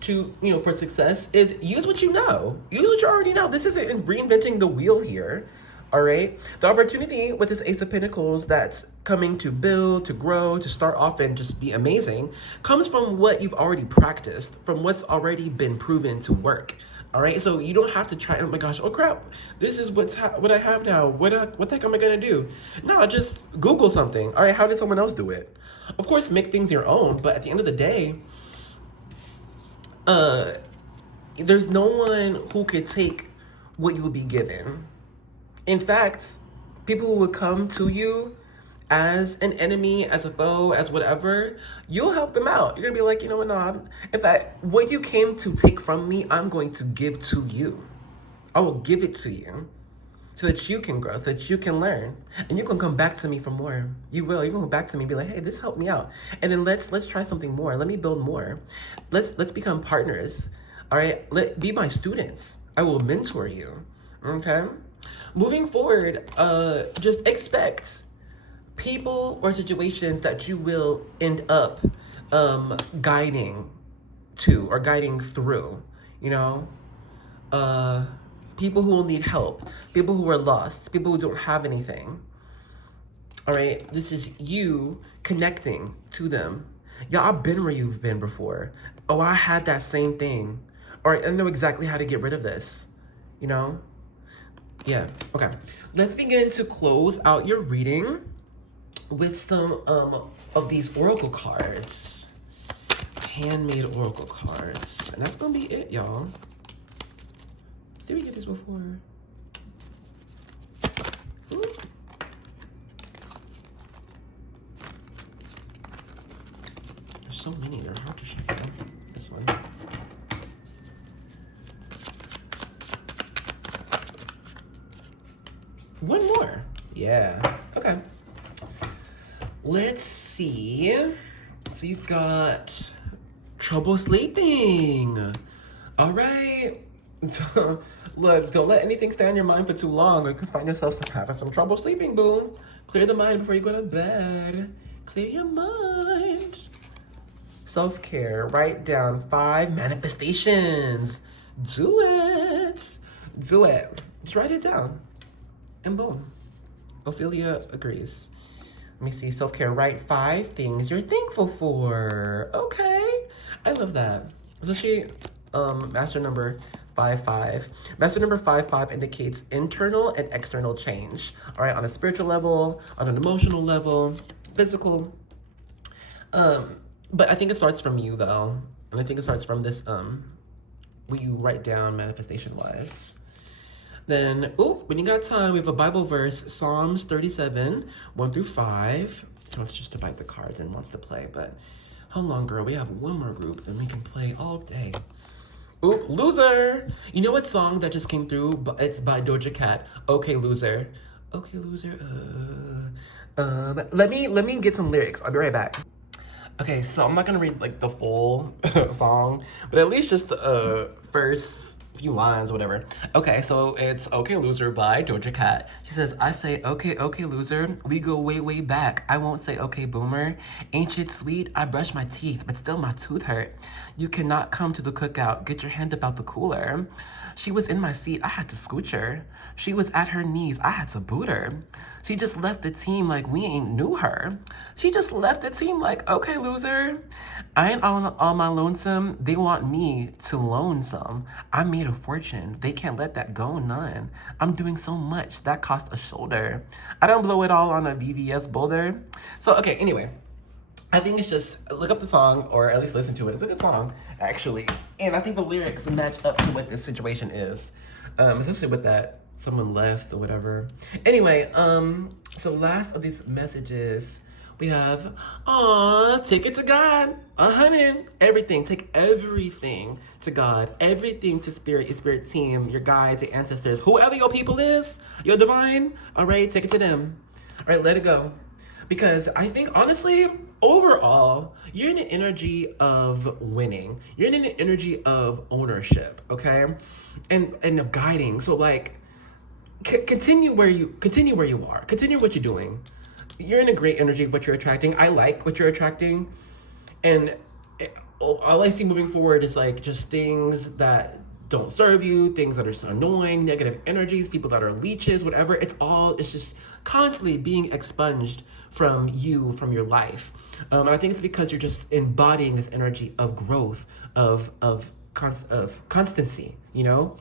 to, for success is use what you know. Use what you already know. This isn't reinventing the wheel here. All right. The opportunity with this Ace of Pentacles that's coming to build, to grow, to start off and just be amazing comes from what you've already practiced, from what's already been proven to work. All right. So you don't have to try, oh my gosh, oh crap, this is what I have now. What the heck am I going to do? No, just Google something. All right. How did someone else do it? Of course, make things your own. But at the end of the day, there's no one who could take what you'll be given. In fact, people who would come to you as an enemy, as a foe, as whatever, you'll help them out. You're going to be like, you know what, no, in fact, what you came to take from me, I'm going to give to you. I will give it to you so that you can grow, so that you can learn. And you can come back to me for more. You will. You can come back to me and be like, hey, this helped me out. And then let's try something more. Let me build more. Let's become partners. All right? Be my students. I will mentor you. Okay? Moving forward, just expect people or situations that you will end up guiding to or guiding through, people who will need help, people who are lost, people who don't have anything. All right, this is you connecting to them. Yeah, I've been where you've been before. Oh, I had that same thing. All right, I know exactly how to get rid of this, Yeah, okay. Let's begin to close out your reading with some of these oracle cards. Handmade oracle cards. And that's gonna be it, y'all. Did we get this before? Ooh. There's so many, they're hard to shuffle. This one. One more. Yeah. Okay. Let's see. So you've got trouble sleeping. All right. Look, don't let anything stay on your mind for too long, or you can find yourself having some trouble sleeping, boo. Clear the mind before you go to bed. Clear your mind. Self-care. Write down 5 manifestations. Do it. Do it. Just write it down. And boom. Ophelia agrees. Let me see. Self-care. Write 5 things you're thankful for. Okay. I love that. Especially master number 5-5. Master number 5-5 indicates internal and external change. All right. On a spiritual level, on an emotional level, physical. But I think it starts from you, though. And I think it starts from this, what you write down manifestation-wise. Then, when you got time, we have a Bible verse, Psalms 37, 1-5. She wants just to bite the cards and wants to play, but hold on, girl. We have one more group, then we can play all day. Oop, loser. You know what song that just came through? It's by Doja Cat. Okay, loser. Okay, loser. Let me get some lyrics. I'll be right back. Okay, so I'm not gonna read like the full song, but at least just the first few lines, whatever. Okay, so it's Okay Loser by Doja Cat. She says, I say, okay, okay, loser. We go way, way back. I won't say, okay, boomer. Ain't shit sweet? I brush my teeth, but still my tooth hurt. You cannot come to the cookout. Get your hand about the cooler. She was in my seat. I had to scooch her. She was at her knees. I had to boot her. She just left the team like we ain't knew her. She just left the team like, okay, loser. I ain't on my lonesome. They want me to loan some. I made a fortune. They can't let that go, none. I'm doing so much. That cost a shoulder. I don't blow it all on a VVS boulder. So, okay, anyway. I think it's just, look up the song, or at least listen to it. It's a good song, actually. And I think the lyrics match up to what this situation is. Especially with that someone left or whatever. Anyway, so last of these messages, we have, aw, take it to God. Honey, everything, take everything to God. Everything to spirit, your spirit team, your guides, your ancestors, whoever your people is, your divine, all right, take it to them. All right, let it go. Because I think, honestly, overall, you're in an energy of winning. You're in an energy of ownership, okay? And of guiding. So, like, continue where you are. Continue what you're doing. You're in a great energy of what you're attracting. I like what you're attracting. And all I see moving forward is, like, just things that don't serve you, things that are so annoying, negative energies, people that are leeches, whatever. It's just constantly being expunged from you, from your life. And I think it's because you're just embodying this energy of growth, of constancy, you know?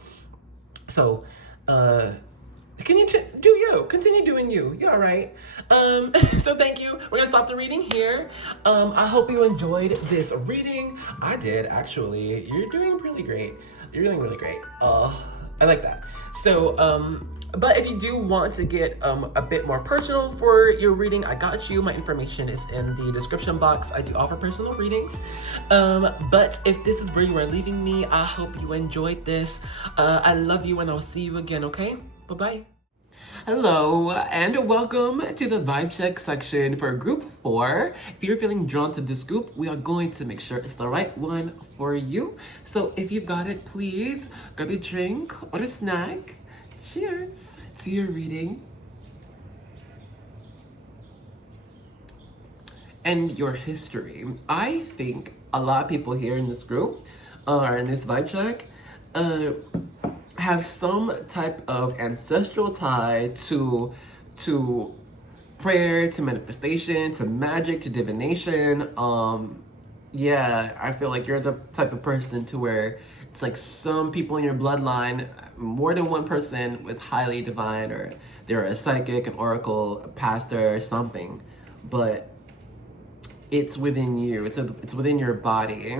So, can you do you? Continue doing you. You're all right. So thank you. We're gonna stop the reading here. I hope you enjoyed this reading. I did, actually. You're doing really great. You're doing really great. I like that. So, but if you do want to get a bit more personal for your reading, I got you. My information is in the description box. I do offer personal readings. But if this is where you are leaving me, I hope you enjoyed this. I love you and I'll see you again, okay? Bye-bye. Hello, and welcome to the vibe check section for group 4. If you're feeling drawn to this group, we are going to make sure it's the right one for you. So if you've got it, please grab a drink or a snack. Cheers to your reading and your history. I think a lot of people here in this group, or in this vibe check, have some type of ancestral tie to prayer, to manifestation, to magic, to divination. Yeah, I feel like you're the type of person to where it's like some people in your bloodline, more than one person was highly divine, or they're a psychic, an oracle, a pastor, or something. But it's within you. It's within your body.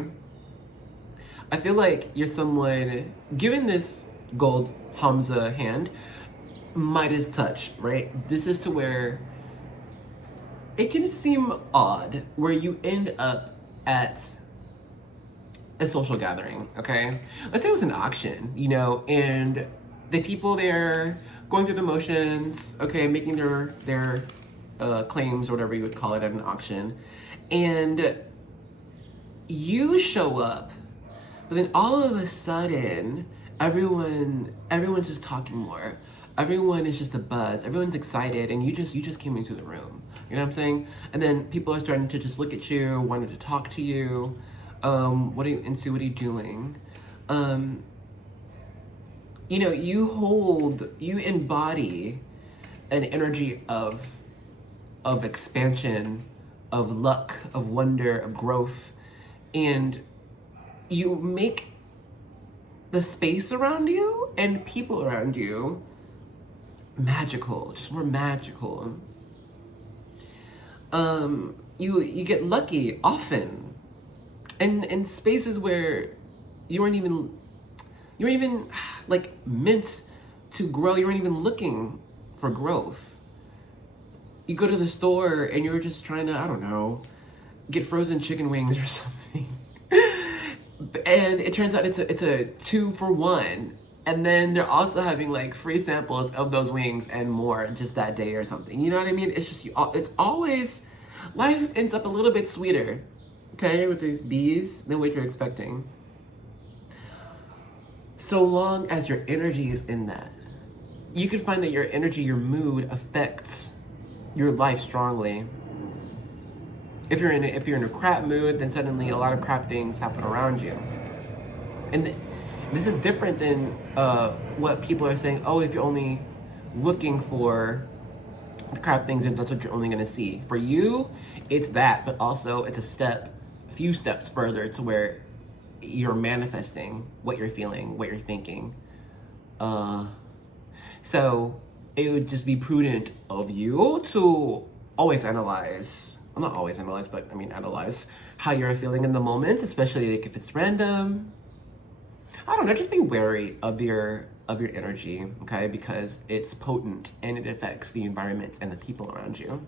I feel like you're someone, given this gold Hamza hand, Midas touch, right? This is to where it can seem odd where you end up at a social gathering, okay? Let's say it was an auction, you know, and the people there going through the motions, okay, making their claims or whatever you would call it at an auction, and you show up, but then all of a sudden, everyone's just talking more. Everyone is just a buzz. Everyone's excited, and you just came into the room. You know what I'm saying? And then people are starting to just look at you, wanting to talk to you. What are you into? What are you doing? You know, you embody an energy of expansion, of luck, of wonder, of growth, and you make the space around you and people around you magical, just more magical. You get lucky often, and in spaces where you weren't even like meant to grow. You weren't even looking for growth. You go to the store and you're just trying to, I don't know, get frozen chicken wings or something. And it turns out it's a 2-for-1. And then they're also having like free samples of those wings and more just that day or something. You know what I mean? It's just, it's always, life ends up a little bit sweeter, okay, with these bees than what you're expecting. So long as your energy is in that. You can find that your energy, your mood affects your life strongly. If you're in a crap mood, then suddenly a lot of crap things happen around you. And this is different than what people are saying. Oh, if you're only looking for the crap things, and that's what you're only gonna see. For you, it's that, but also it's a few steps further to where you're manifesting what you're feeling, what you're thinking. So it would just be prudent of you to always analyze. Well, not always analyze, but I mean analyze how you're feeling in the moment, especially like if it's random. I don't know, just be wary of your energy, okay? Because it's potent and it affects the environment and the people around you.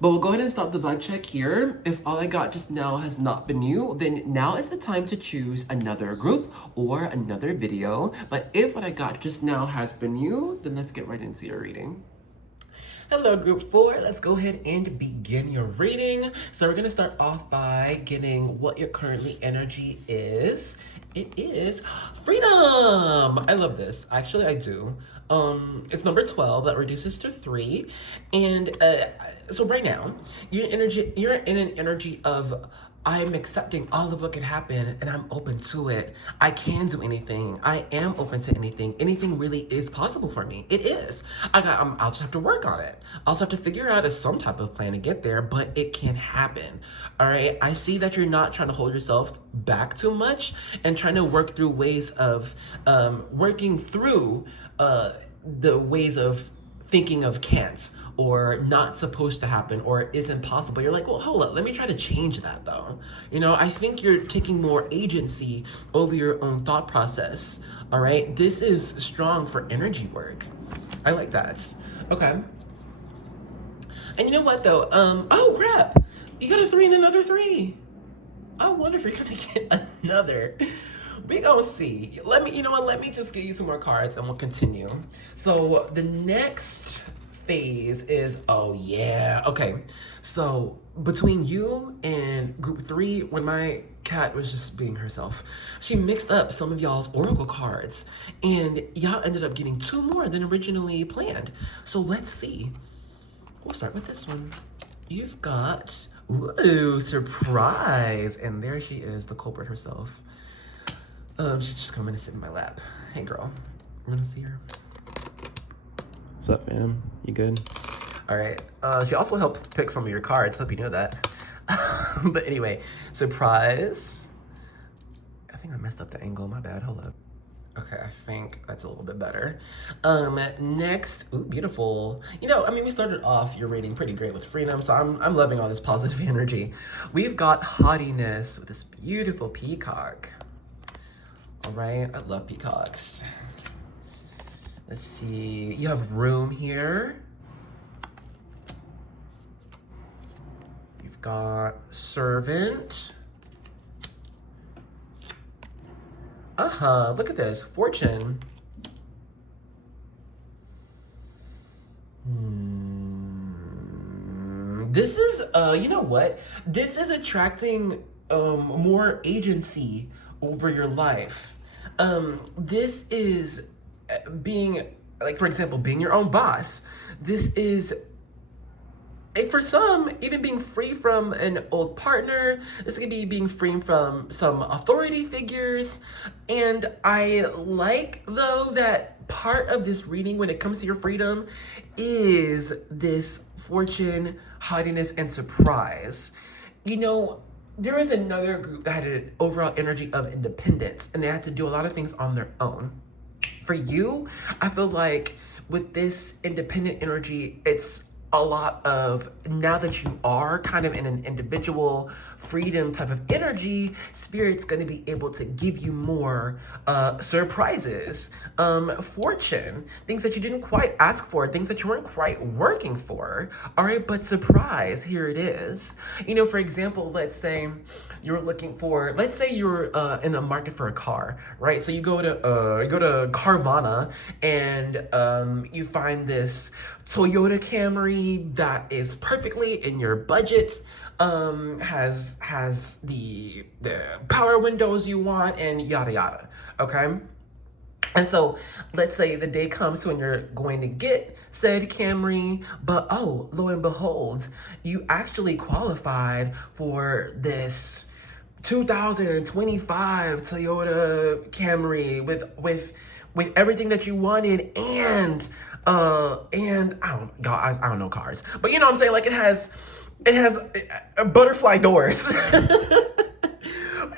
But we'll go ahead and stop the vibe check here. If all I got just now has not been you, then now is the time to choose another group or another video. But if what I got just now has been you, then let's get right into your reading. Hello, group 4. Let's go ahead and begin your reading. So we're gonna start off by getting what your currently energy is. It is freedom. I love this. Actually, I do. It's number 12 that reduces to 3. And so right now, you're in an energy of I'm accepting all of what can happen and I'm open to it. I can do anything. I am open to anything. Anything really is possible for me. It is. I'll just have to work on it. I'll just have to figure out some type of plan to get there, but it can happen. All right. I see that you're not trying to hold yourself back too much and trying to work through ways of working through the ways of thinking of can't or not supposed to happen or isn't possible. You're like, well, hold up, let me try to change that though. You know, I think you're taking more agency over your own thought process. All right, this is strong for energy work. I like that. Okay. And you know what though? Oh crap, you got a 3 and another 3. I wonder if you're gonna get another. We gonna see. Let me just give you some more cards and we'll continue. So the next phase is, oh yeah, okay. So between you and group 3, when my cat was just being herself, she mixed up some of y'all's oracle cards and y'all ended up getting 2 more than originally planned. So let's see. We'll start with this one. You've got, ooh, surprise. And there she is, the culprit herself. She's just coming to sit in my lap. Hey girl, we're gonna see her. What's up, fam? You good? All right. She also helped pick some of your cards. Hope you know that. But anyway, surprise. I think I messed up the angle. My bad. Hold up. Okay, I think that's a little bit better. Next, ooh, beautiful. You know, I mean, we started off your rating pretty great with freedom, so I'm loving all this positive energy. We've got haughtiness with this beautiful peacock. All right, I love peacocks. Let's see, you have room here. You've got servant. Look at this, fortune. This is, you know what? This is attracting more agency over your life. This is being, like, for example, being your own boss. This is, for some, even being free from an old partner. This could be being free from some authority figures. And I like, though, that part of this reading when it comes to your freedom is this fortune, haughtiness, and surprise. You know, there is another group that had an overall energy of independence and they had to do a lot of things on their own. For you, I feel like with this independent energy, it's a lot of, now that you are kind of in an individual freedom type of energy, Spirit's going to be able to give you more surprises, fortune, things that you didn't quite ask for, things that you weren't quite working for. All right, but surprise, here it is. You know, for example, let's say you're looking for, let's say you're in the market for a car, right? So you go to Carvana, and you find this Toyota Camry that is perfectly in your budget, has the power windows you want, and yada yada. Okay. And so let's say the day comes when you're going to get said Camry, but oh, lo and behold, you actually qualified for this 2025 Toyota Camry with everything that you wanted, and I don't know cars, but you know what I'm saying, like it has butterfly doors.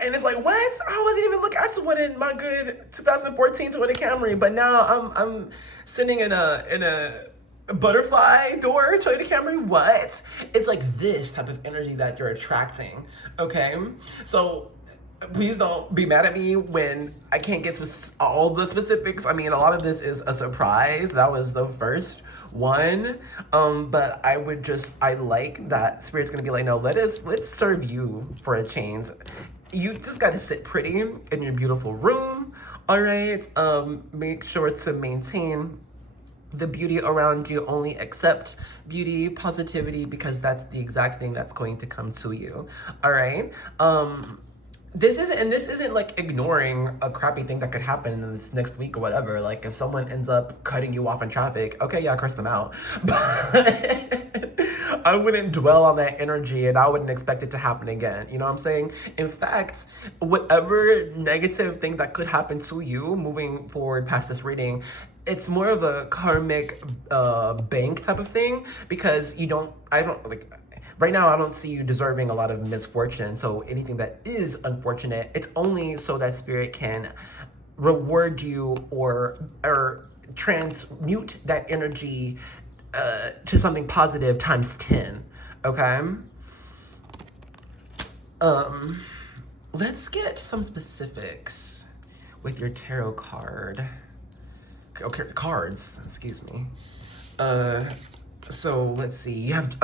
And it's like, what? I wasn't even looking. I just wanted my good 2014 Toyota Camry, but now I'm sitting in a butterfly door Toyota Camry. What? It's like this type of energy that you're attracting. Okay, so please don't be mad at me when I can't get all the specifics. I mean, a lot of this is a surprise. That was the first one. But I like that Spirit's gonna be like, no, let's serve you for a change. You just got to sit pretty in your beautiful room, all right? Make sure to maintain the beauty around you. Only accept beauty, positivity, because that's the exact thing that's going to come to you, all right? This isn't like ignoring a crappy thing that could happen in this next week or whatever. Like if someone ends up cutting you off in traffic, okay, yeah, curse them out. But I wouldn't dwell on that energy, and I wouldn't expect it to happen again. You know what I'm saying? In fact, whatever negative thing that could happen to you moving forward past this reading, it's more of a karmic bank type of thing, because right now, I don't see you deserving a lot of misfortune. So anything that is unfortunate, it's only so that Spirit can reward you or transmute that energy to something positive times 10. Okay. Let's get some specifics with your tarot card. Okay, cards. Excuse me. So let's see. You have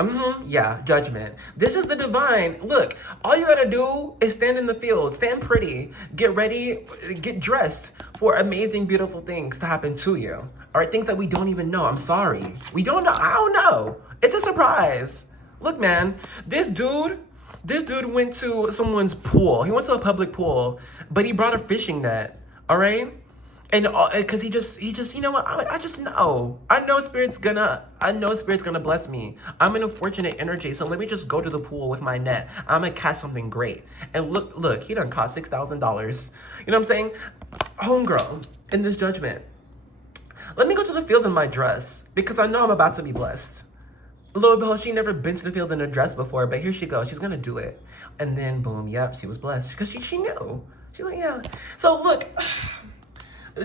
Judgment. This is the divine. Look, all you gotta do is stand in the field, stand pretty, get ready, get dressed for amazing, beautiful things to happen to you. All right, things that we don't even know. I'm sorry, we don't know. I don't know. It's a surprise. Look, man, this dude went to someone's pool. He went to a public pool, but he brought a fishing net. All right. And because he just, you know what? I just know. I know Spirit's gonna bless me. I'm in a fortunate energy, so let me just go to the pool with my net. I'm gonna catch something great. And look, he done cost $6,000. You know what I'm saying? Homegirl, in this Judgment, let me go to the field in my dress, because I know I'm about to be blessed. Lo and behold, she never been to the field in a dress before, but here she goes. She's gonna do it. And then boom, yep, she was blessed, because she knew. She's like, yeah. So look.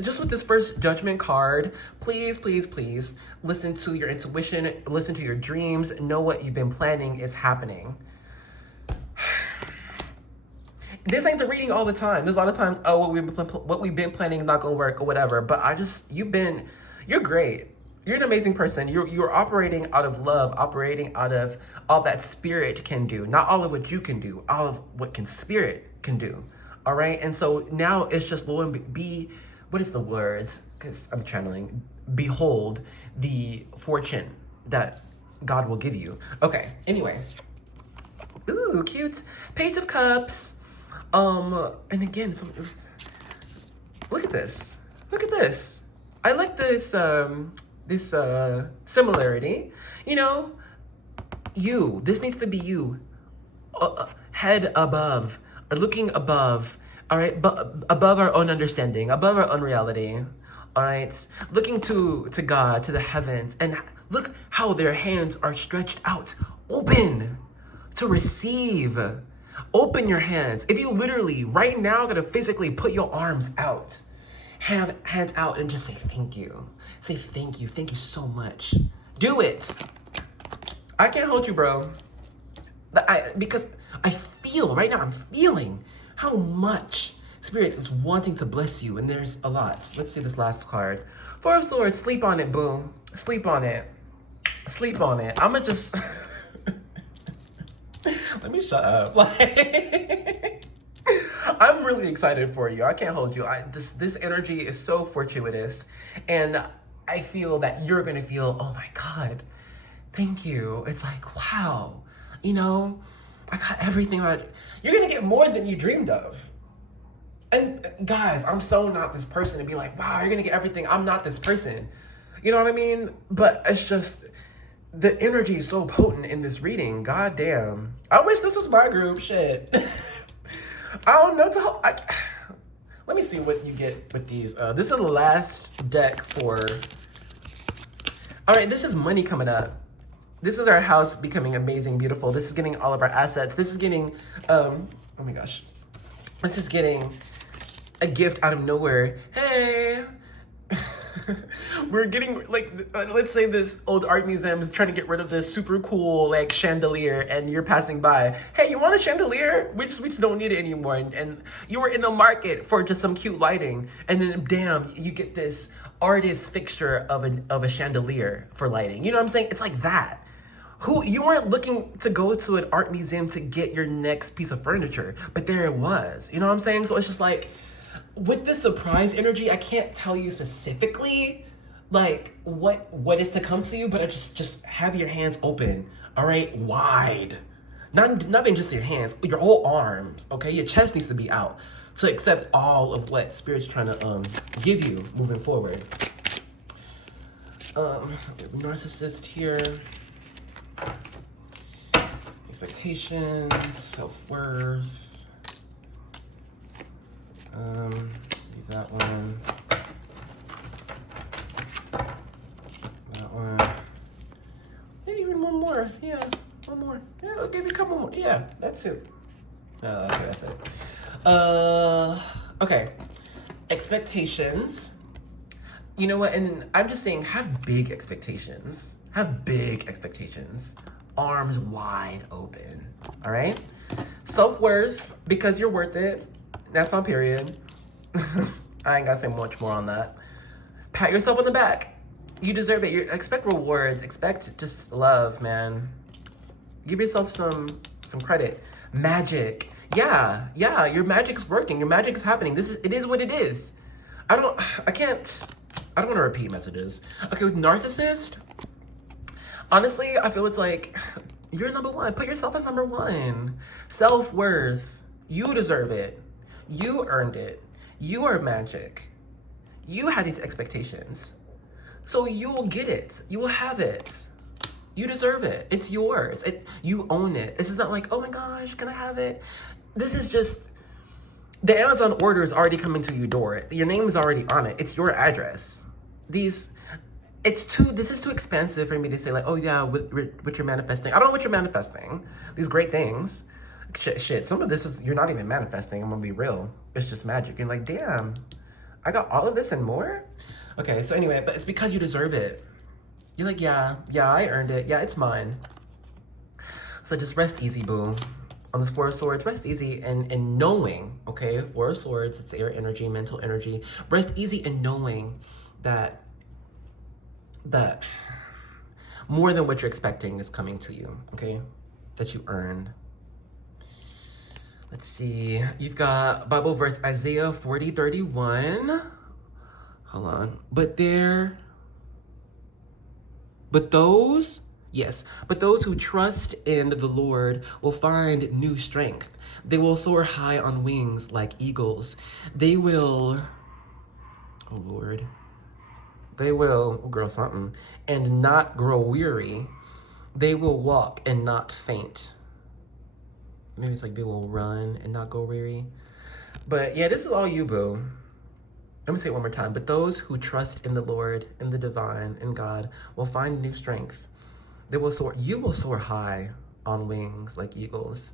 Just with this first Judgment card, please, please, please listen to your intuition, listen to your dreams, know what you've been planning is happening. This ain't the reading all the time. There's a lot of times, oh, what we've been planning is not gonna work or whatever, but you're great. You're an amazing person. You're operating out of love, operating out of all that Spirit can do. Not all of what you can do, all of what Spirit can do. All right? And so now it's just what is the words? Because I'm channeling. Behold the fortune that God will give you. Okay, anyway. Ooh, cute. Page of Cups. And again, look at this. Look at this. I like this, this similarity. You know, this needs to be you. Head above, or looking above. All right, but above our own understanding, above our own reality, all right? Looking to God, to the heavens, and look how their hands are stretched out, open to receive. Open your hands. If you literally, right now, gotta physically put your arms out, have hands out, and just say thank you. Say thank you so much. Do it. I can't hold you, bro. Because I feel, right now, I'm feeling how much Spirit is wanting to bless you, and there's a lot. Let's see this last card. Four of Swords, sleep on it, boom. Sleep on it. Sleep on it. I'ma just... Let me shut up. Like, I'm really excited for you. I can't hold you. This energy is so fortuitous, and I feel that you're gonna feel, oh my God, thank you. It's like, wow, you know, I got everything you're gonna get more than you dreamed of. And guys, I'm so not this person to be like, wow, you're gonna get everything. I'm not this person. You know what I mean? But it's just, the energy is so potent in this reading. God damn. I wish this was my group. Shit. I don't know let me see what you get with these. This is the last deck for... All right, this is money coming up. This is our house becoming amazing, beautiful. This is getting all of our assets. This is getting, oh my gosh. This is getting a gift out of nowhere. Hey. We're getting, like, let's say this old art museum is trying to get rid of this super cool, like, chandelier, and you're passing by. Hey, you want a chandelier? We just don't need it anymore. And you were in the market for just some cute lighting, and then damn, you get this artist fixture of a chandelier for lighting. You know what I'm saying? It's like that. You weren't looking to go to an art museum to get your next piece of furniture, but there it was. You know what I'm saying? So it's just like, with this surprise energy, I can't tell you specifically like what is to come to you, but I just have your hands open, all right, wide. Nothing just your hands, your whole arms, okay? Your chest needs to be out to accept all of what Spirit's trying to give you moving forward. Narcissist here. Expectations, self-worth. Leave that one. That one. Maybe even one more. Yeah, one more. Yeah, I'll give you a couple more. Yeah, that's it. Okay, that's it. Okay. Expectations. You know what? And I'm just saying, have big expectations. Have big expectations. Arms wide open. All right? Self-worth, because you're worth it. That's on period. I ain't gotta say much more on that. Pat yourself on the back. You deserve it. Expect rewards. Expect just love, man. Give yourself some credit. Magic. Yeah, your magic's working. Your magic's happening. It is what it is. I don't want to repeat messages. Okay, with narcissist, honestly, I feel it's like, you're number one. Put yourself as number one. Self-worth. You deserve it. You earned it. You are magic. You had these expectations. So you will get it. You will have it. You deserve it. It's yours. You own it. This is not like, oh my gosh, can I have it? This is just, the Amazon order is already coming to your door. Your name is already on it. It's your address. This is too expensive for me to say like, oh yeah, what you're manifesting. I don't know what you're manifesting. These great things. Shit, some of this is, you're not even manifesting. I'm gonna be real. It's just magic. You're like, damn, I got all of this and more? Okay, so anyway, but it's because you deserve it. You're like, yeah, I earned it. Yeah, it's mine. So just rest easy, boo. On this Four of Swords, rest easy and knowing, okay? Four of Swords, it's air energy, mental energy. Rest easy in knowing that more than what you're expecting is coming to you, okay? That you earned. Let's see. You've got Bible verse Isaiah 40:31. Hold on. But those who trust in the Lord will find new strength. They will soar high on wings like eagles. They will, oh Lord, and not grow weary. They will walk and not faint. Maybe it's like they will run and not go weary. But yeah, this is all you, boo. Let me say it one more time. But those who trust in the Lord, in the divine, in God, will find new strength. They will soar. You will soar high on wings like eagles.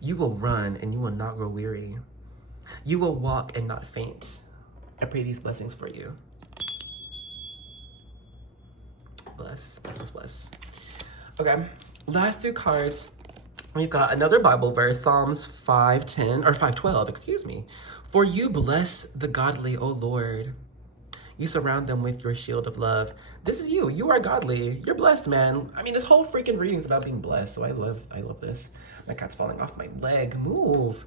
You will run and you will not grow weary. You will walk and not faint. I pray these blessings for you. Bless. Okay. last two cards, we've got another Bible verse, Psalms 5:10 or 5:12, excuse me. For you bless the godly, O Lord. You surround them with your shield of love. This is you. You are godly. You're blessed, man. I mean, this whole freaking reading is about being blessed. So I love this. My cat's falling off my leg. Move.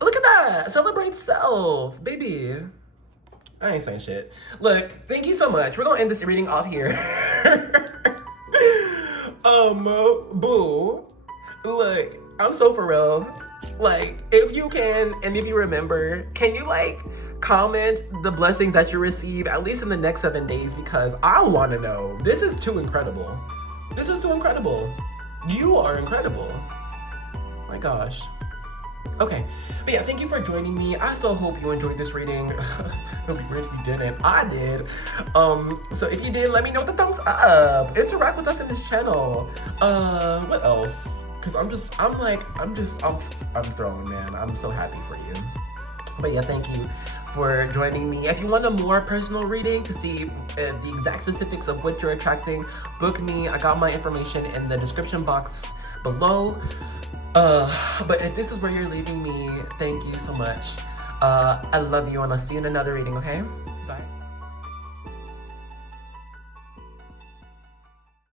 Look at that. Celebrate self, baby. I ain't saying shit. Look, thank you so much. We're gonna end this reading off here. Boo. Look, I'm so for real. Like, if you can, and if you remember, can you like comment the blessings that you receive at least in the next 7 days, because I want to know. This is too incredible. This is too incredible. You are incredible. My gosh. Okay, but yeah, thank you for joining me. I so hope you enjoyed this reading. It'd be great if you didn't. I did. So if you did, let me know with a thumbs up. Interact with us in this channel. What else? Because I'm thrown, man. I'm so happy for you. But yeah, thank you for joining me. If you want a more personal reading to see the exact specifics of what you're attracting, book me. I got my information in the description box below. But if this is where you're leaving me, thank you so much. I love you, and I'll see you in another reading, okay?